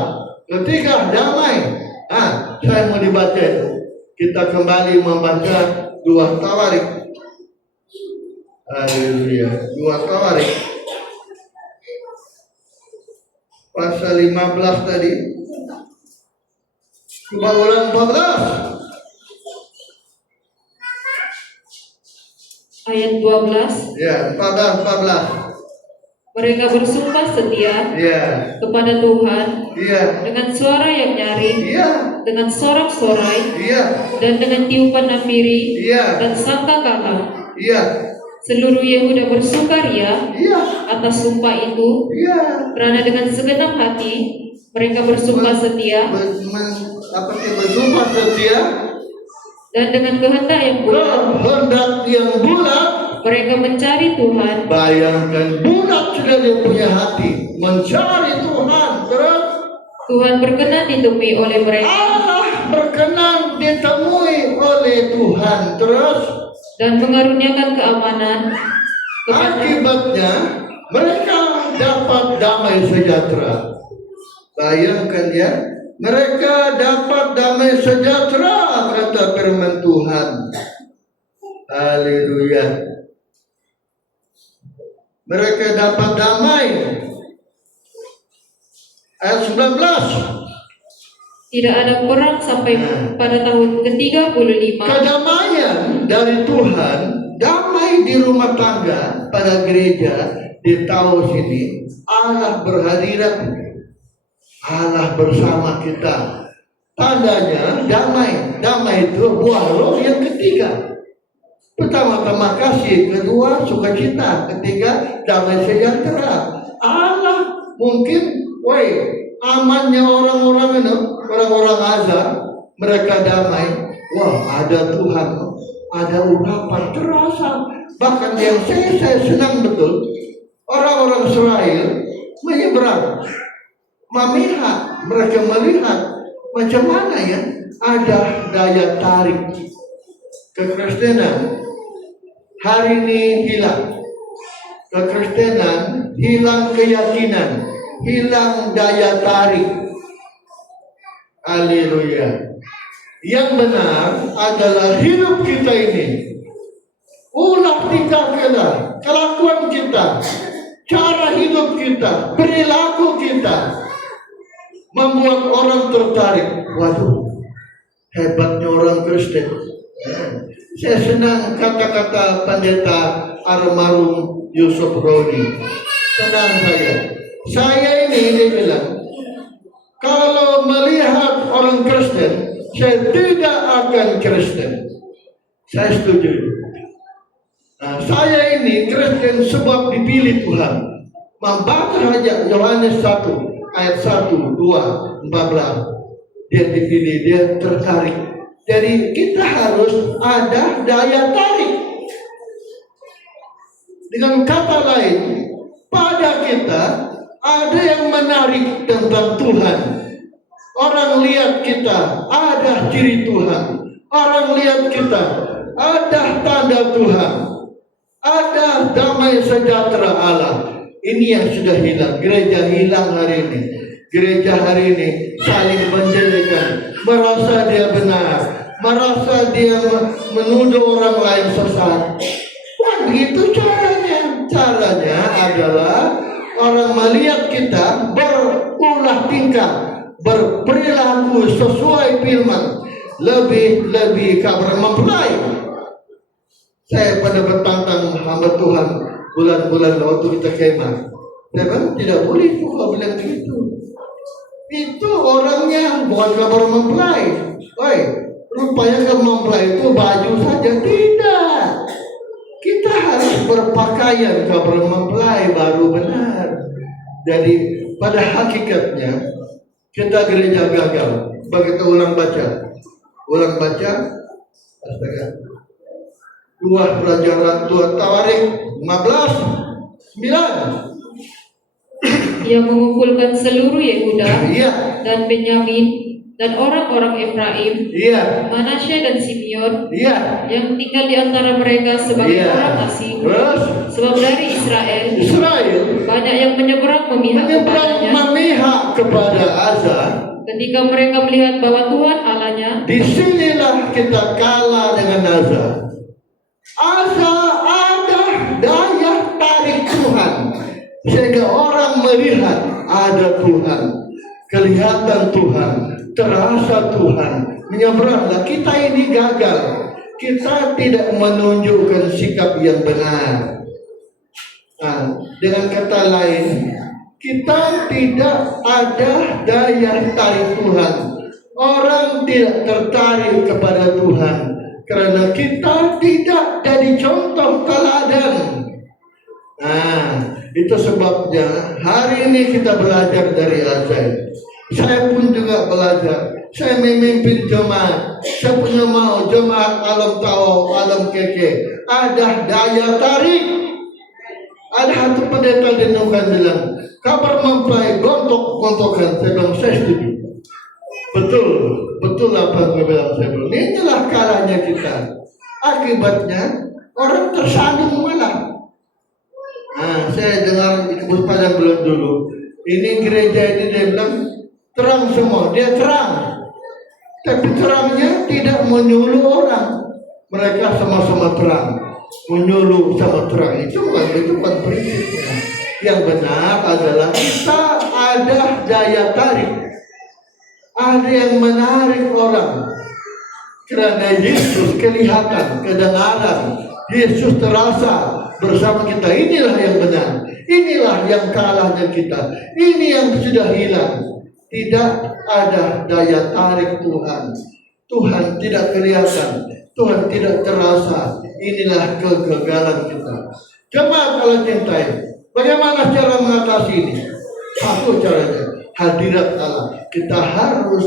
ketiga damai. Saya mau dibaca itu. Kita kembali membaca 2 Tawarik. Haleluya. 2 Tawarik pasal 15 tadi. Coba ulang 14. Ayat 12. Ya, 14. Mereka bersumpah setia Ya. kepada Tuhan Iya. dengan suara yang nyaring, Iya. dengan sorak-sorai, Iya. dan dengan tiupan nafiri Iya. dan sangkakala. Iya. Seluruh Yehuda bersukaria Iya. atas sumpah itu, Iya. karena dengan segenap hati mereka bersumpah setia, Bersumpah setia dan dengan kehendak yang bulat kehendak yang bulat. mereka mencari Tuhan. Bayangkan bulat sudah dia punya hati mencari Tuhan. Terus Tuhan berkenan ditemui oleh mereka Allah berkenan ditemui oleh Tuhan. Terus dan mengaruniakan keamanan kepada akibatnya mereka dapat damai sejahtera. Bayangkan ya, mereka dapat damai sejahtera, kata firman Tuhan. Haleluya. Mereka dapat damai. Ayat 19. tidak ada perang sampai pada tahun ke-35. Kedamaian dari Tuhan, damai di rumah tangga pada gereja di tahun ini. Allah berhadirat, Allah bersama kita. Tandanya damai. Damai itu buah roh yang ketiga. Pertama-tama kasih, kedua sukacita, ketiga damai sejahtera. Allah mungkin, amannya orang-orang itu, orang-orang azab, mereka damai. Wah, ada Tuhan, ada urapan terasa. Bahkan yang saya senang betul, orang-orang Israel menyeberang, melihat, mereka melihat macam mana ya, ada daya tarik kekristenan. Hari ini hilang kekristenan, hilang keyakinan, hilang daya tarik. Haleluya. Yang benar adalah hidup kita ini, ulah tingkah kita, kelakuan kita, cara hidup kita, perilaku kita membuat orang tertarik. Waduh, hebatnya orang Kristen. Saya senang kata-kata pendeta almarhum Yusuf Roni. Senang saya. Saya ini dia bilang, kalau melihat orang Kristen, saya tidak akan Kristen. Saya setuju. Saya ini Kristen sebab dipilih Tuhan. Membaca saja Yohanes 1 ayat 1, 2, 14. Dia dipilih, dia tertarik. Jadi kita harus ada daya tarik. Dengan kata lain, pada kita ada yang menarik tentang Tuhan. Orang lihat kita, ada ciri Tuhan. Orang lihat kita, ada tanda Tuhan. Ada damai sejahtera Allah. Ini yang sudah hilang. Gereja hilang hari ini. Gereja hari ini saling menjelekan, merasa dia benar, merasa dia menuduh orang lain sesat. Begitu caranya. Caranya adalah orang melihat kita berulah tingkah, berperilaku sesuai firman, lebih kabar mempelai. Saya pada bertantang hamba Tuhan bulan-bulan waktu kita kemah. Saya bilang tidak boleh kau bilang begitu. Itu orangnya bukan kabar mempelai. Oi, rupanya kabar mempelai itu baju saja. Tidak. Kita harus berpakaian kabar mempelai baru benar. Jadi pada hakikatnya kita gereja gagal. Begitu ulang baca. Astaga. 2 pelajaran 2 Tawarik 15:9. Ia mengumpulkan seluruh Yehuda Iya. dan Benyamin dan orang-orang Efraim, Iya. Manasye dan Simeon Iya. yang tinggal di antara mereka sebagai Iya. orang asing. Terus Sebab dari Israel Israel banyak yang menyeberang memihak menyeberang kepadanya. memihak kepada Asa. Ketika mereka melihat bahwa Tuhan Allahnya Disinilah kita kalah dengan Asa. Asa ada daya tarik Tuhan, sehingga orang melihat ada Tuhan, kelihatan Tuhan, terasa Tuhan, menyeberanglah. Kita ini gagal. Kita tidak menunjukkan sikap yang benar. Nah, dengan kata lain, kita tidak ada daya tarik Tuhan. Orang tidak tertarik kepada Tuhan karena kita tidak jadi contoh teladan. Nah, itu sebabnya hari ini kita belajar dari Azai. Saya pun juga belajar. Saya memimpin jemaat. Saya punya mau jemaat alam tahu, alam keke. Ada daya tarik. Ada satu pendeta denungkan bilang, kabar mempelai gontok-gontokan. Saya bilang, saya setuju. Betul apa yang bilang saya bilang. Inilah kalahnya kita. Akibatnya orang tersandung malah. Nah, saya dengar di Kebun Padang belum dulu. Ini gereja ini dia bilang terang semua, dia terang. Tapi terangnya tidak menyuluh orang. Mereka sama-sama terang, menyuluh sama terang. Itu bukan prinsipnya. Yang benar adalah kita ada daya tarik. Ada yang menarik orang. Karena Yesus kelihatan, kedengaran. Yesus terasa bersama kita. Inilah yang benar. Inilah yang kalahnya kita. Ini yang sudah hilang. Tidak ada daya tarik Tuhan. Tuhan tidak kelihatan. Tuhan tidak terasa. Inilah kegagalan kita. Jemaat Allah cintai. Bagaimana cara mengatasi ini? Satu caranya, hadirat Allah. Kita harus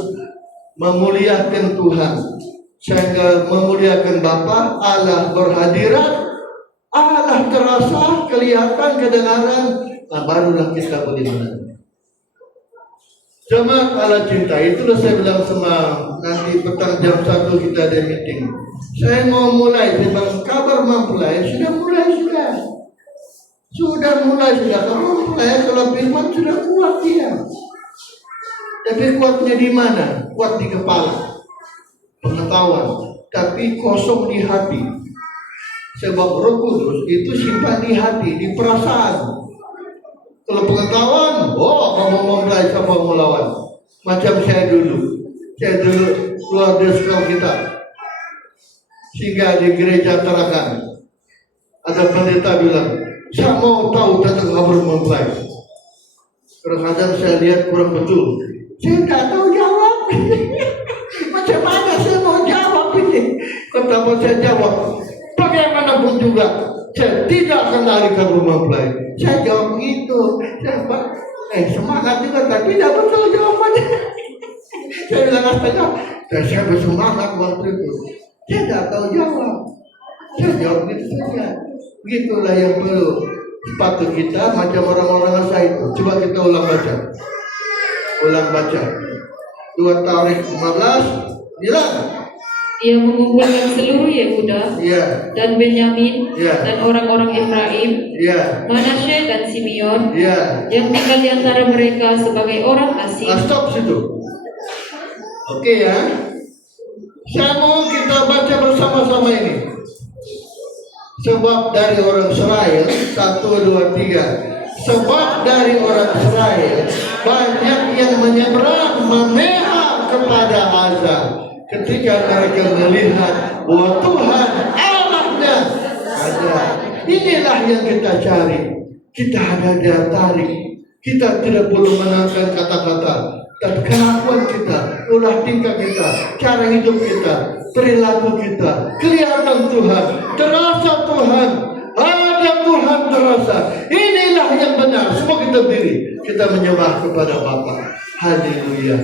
memuliakan Tuhan. Sehingga memuliakan Bapa, Allah berhadirat. Allah terasa, kelihatan, kedengaran, nah barulah kita boleh menang. Jemaat Allah cinta, itulah saya bilang sama nanti petang jam 1 kita ada meeting. Saya mau mulai, saya bilang kabar mempelai, sudah mulai. Kalau mempelai, kalau firman sudah kuat dia. Tapi kuatnya di mana? Kuat di kepala, pengetahuan, tapi kosong di hati. Sebab Roh Kudus itu simpan di hati, di perasaan. Kalau pengetahuan, kamu mau mulai sama melawan. Macam saya dulu keluar dari sekolah kita, sehingga di gereja Tarakan ada pendeta bilang, saya mau tahu tentang kabar mempelai. Kadang-kadang saya lihat kurang betul. Saya tidak tahu jawab. Macam mana saya mau jawab ini? Kenapa saya jawab? Bagaimanapun juga, saya tidak akan lari ke rumah mempelai. Saya jawab begitu. Semangat juga, tapi tidak betul jawabannya. Saya bilang astaga, saya bersemangat waktu itu. Saya tidak tahu jawab. Saya jawab begitu saja. Begitulah yang perlu. Sepatu kita macam orang-orang Asa itu. Coba kita ulang baca. 2 Tawarik 15 bilang. Ia mengumpulkan seluruh Yehuda dan Benyamin dan orang-orang Efraim, Manasye dan Simeon yang tinggal di antara mereka sebagai orang asing. Stop situ. Oke ya. Saya mau kita baca bersama-sama ini. Sebab dari orang Israel 1, 2, 3. Sebab dari orang Israel banyak yang menyeberang memihak kepada Asa. Ketika mereka melihat bahwa Tuhan Allahnya ada. Inilah yang kita cari. Kita ada daya tarik. Kita tidak perlu menangkan kata-kata. dan kelakuan kita, ulah tingkah kita, cara hidup kita, perilaku kita kelihatan Tuhan, terasa Tuhan, ada Tuhan terasa. Inilah yang benar. Semua kita berdiri, kita menyembah kepada Bapa. Haleluya.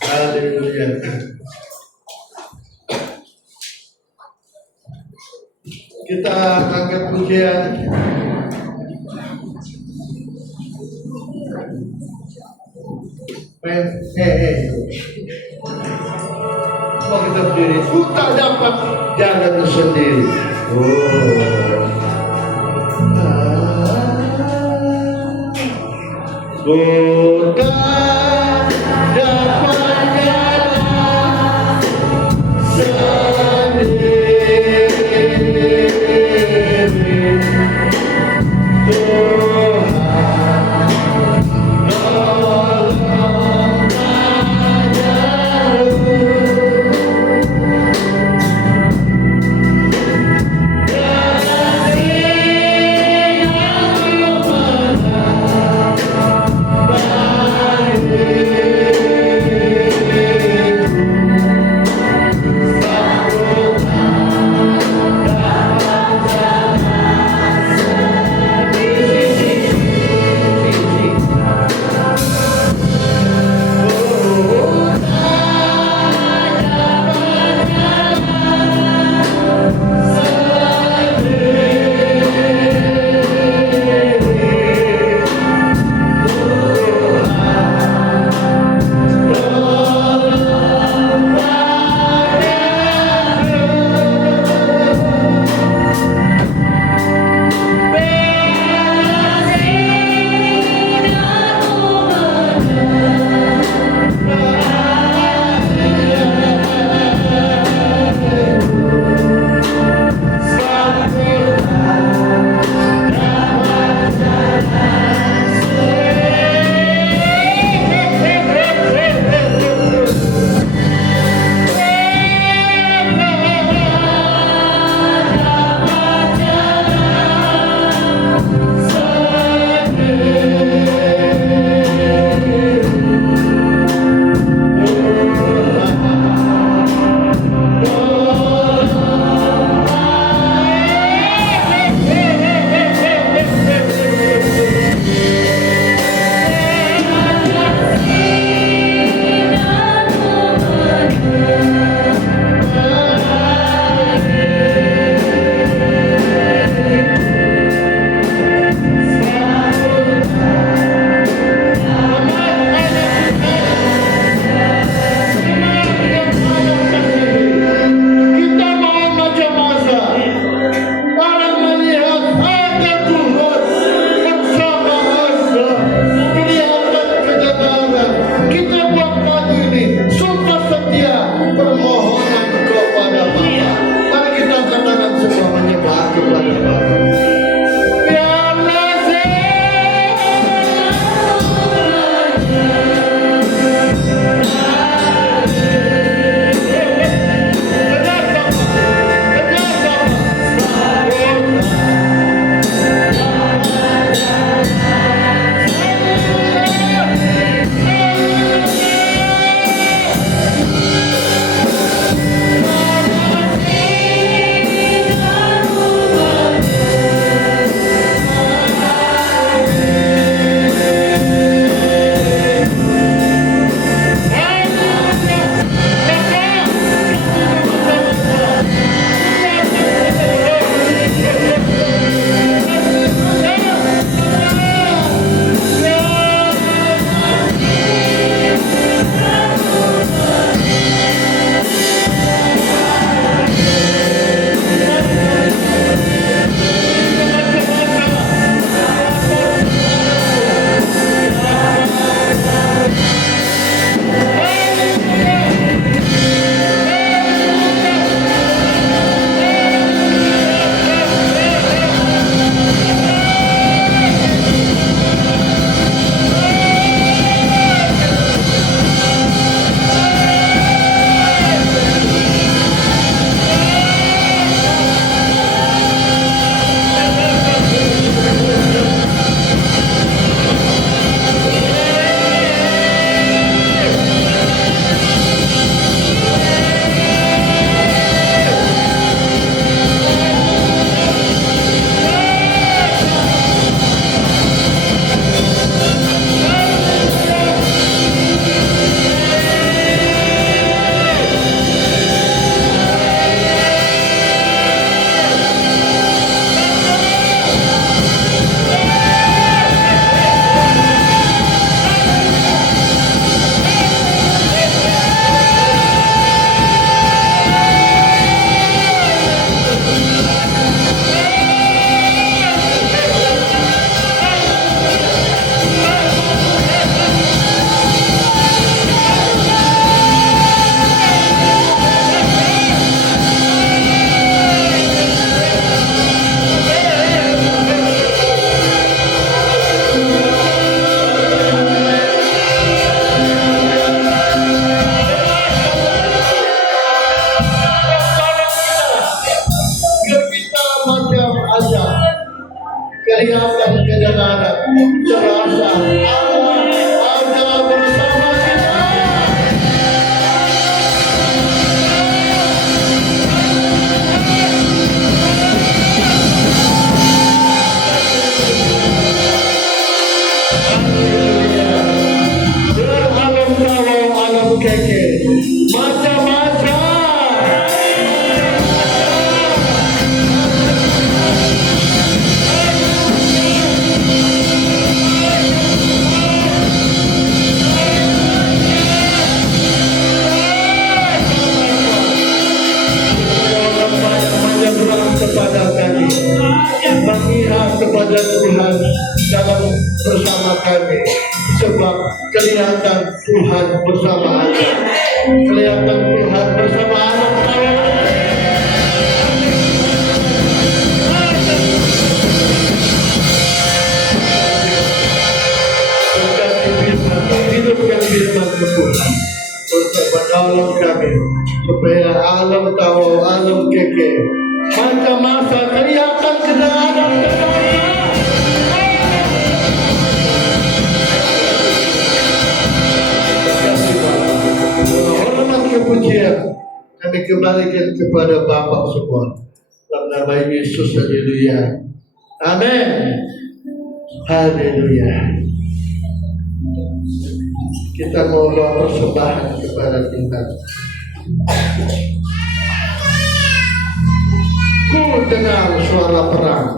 Haleluya. Kita angkat pujian. Semua kita berdiri. Ku tak dapat jalan sendiri. Ku tak dapat jalan sendiri. Tuhan kelihatan kedengaran, terasa Allah ada bersama kita. Berhalam kalau alam keke, macam-macam. Kepada kami, memihak kepada Tuhan dalam bersama kami, sebab kelihatan Tuhan bersama Anda, kelihatan Tuhan bersama anak hidupkan firman Tuhan untuk menolong kami supaya alam tahu, alam keke masa-masa kelihatan kedengaran hormat kepujian kami kembalikan kepada Bapa semua dalam nama Yesus. Haleluya, amin, haleluya. Kita mau bawa persembahan kepada Tuhan. Ku dengar suara perang.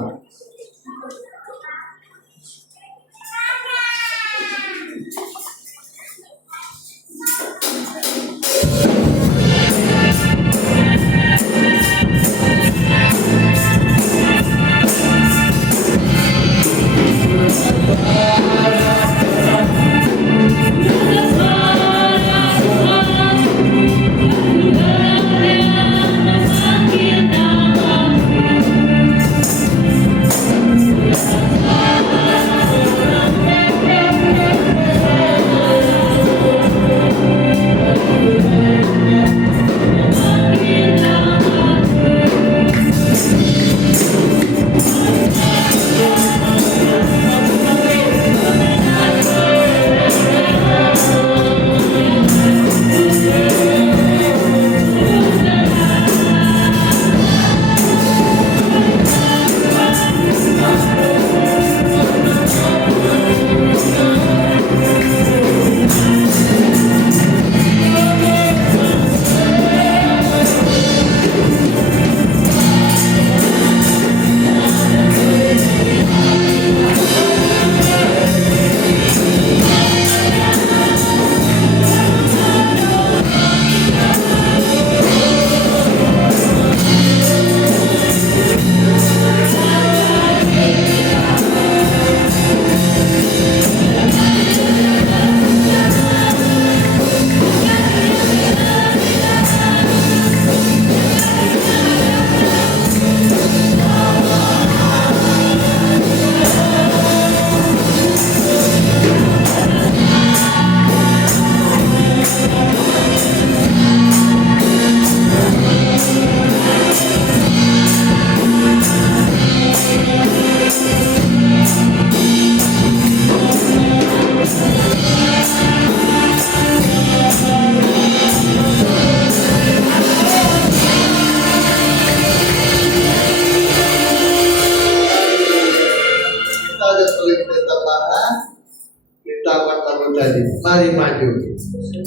Mari maju,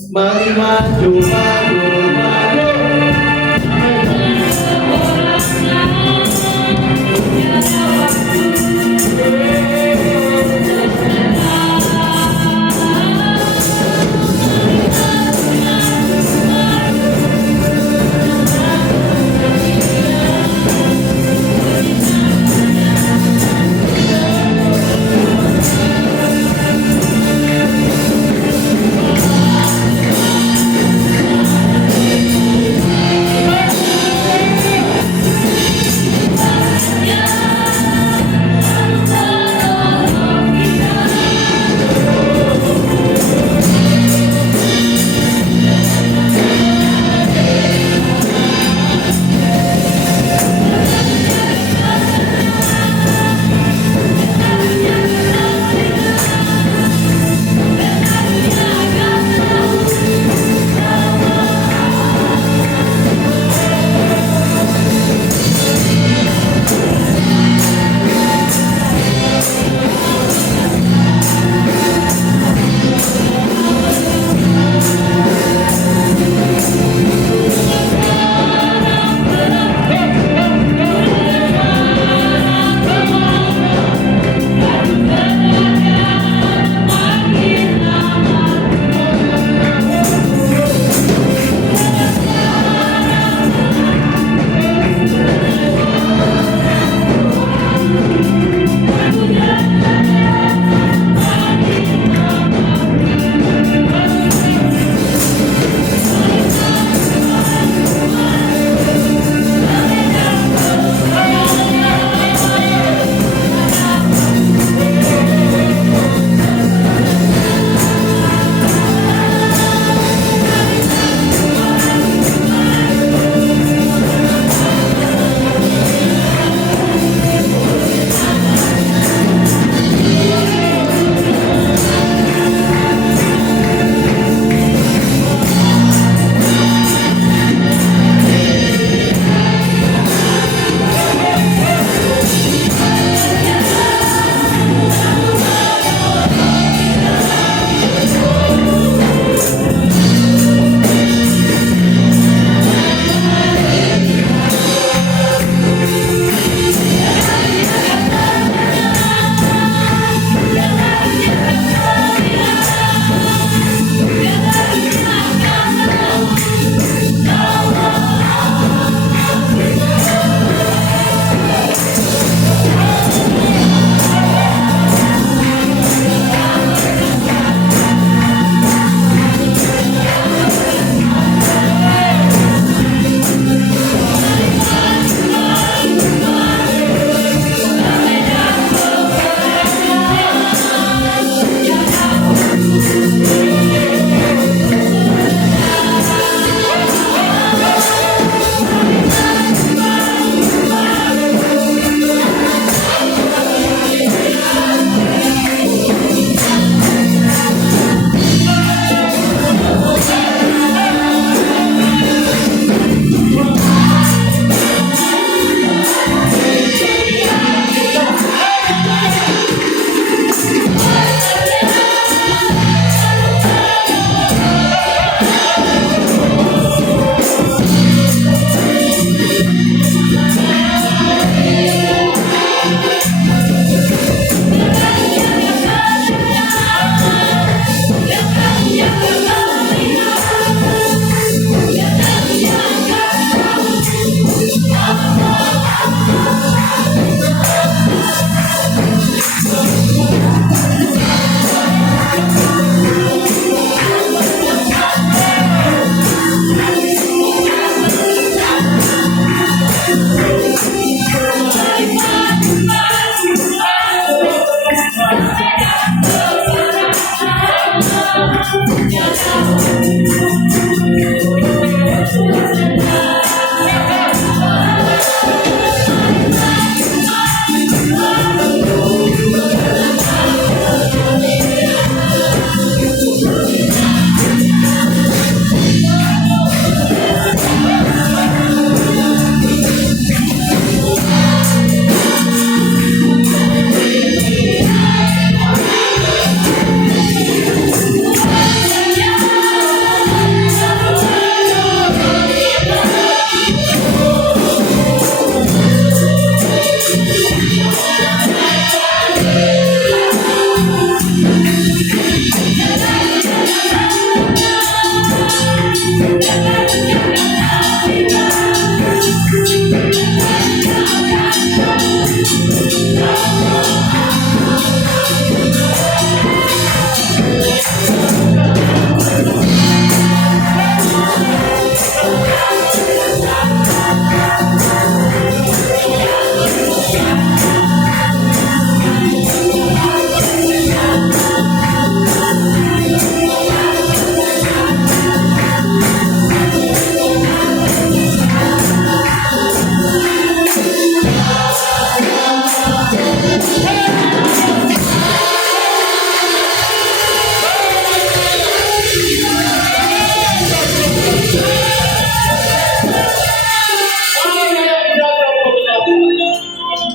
mari maju, maju, maju.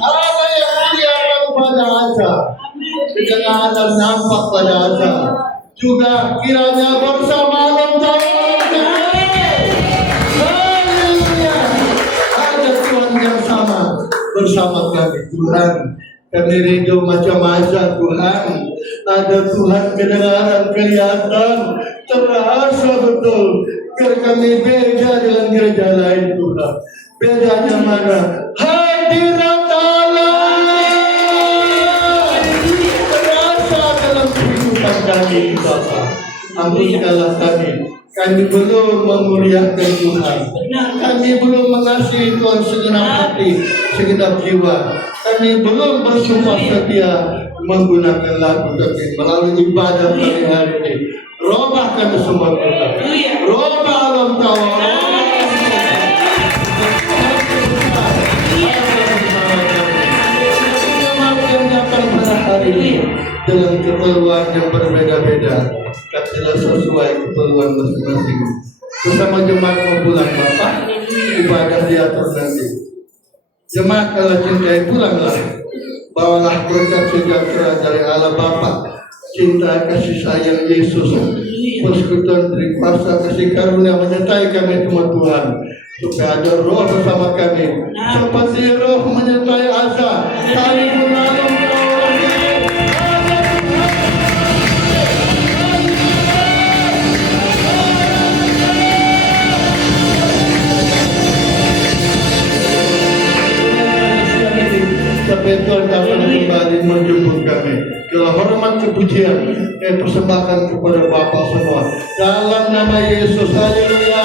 Apa yang mulia pada Asa, dengan nampak pada Asa, juga kiranya bersama Haleluya. Ada Tuhan yang sama bersama kami Tuhan. Kami rindu macam Asa Tuhan. Ada Tuhan kedengaran, kelihatan, terasa betul. Biar kami beda dengan gereja lain Tuhan. Bedanya mana? Hadirat Allah terasa dalam kehidupan kami Bapa. Ampunkanlah kami. Kami belum memuliakan Tuhan. Kami belum mengasihi Tuhan segenap hati, segenap jiwa. Kami belum bersumpah setia menggunakan lagu kami melalui ibadah kami hari ini. Robah kami semua Tuhan. Robah alam tawar. Hari ini dalam keperluan yang berbeda-beda, katalah sesuai keperluan masing-masing. Bersama jemaat mau pulang Bapak, ibadah diatur nanti. Jemaat kalau cintai pulanglah, bawalah berkat sejahtera dari Allah Bapa, cinta kasih sayang Yesus, persekutuan dari kuasa kasih karunia menyertai kami semua Tuhan. Supaya ada roh bersama kami, seperti roh menyertai Asa. Kami menolong sampai Tuhan dapat kembali menjemput kami. Dalam hormat kepujian, persembahkan kepada Bapa semua. Dalam nama Yesus, haleluya.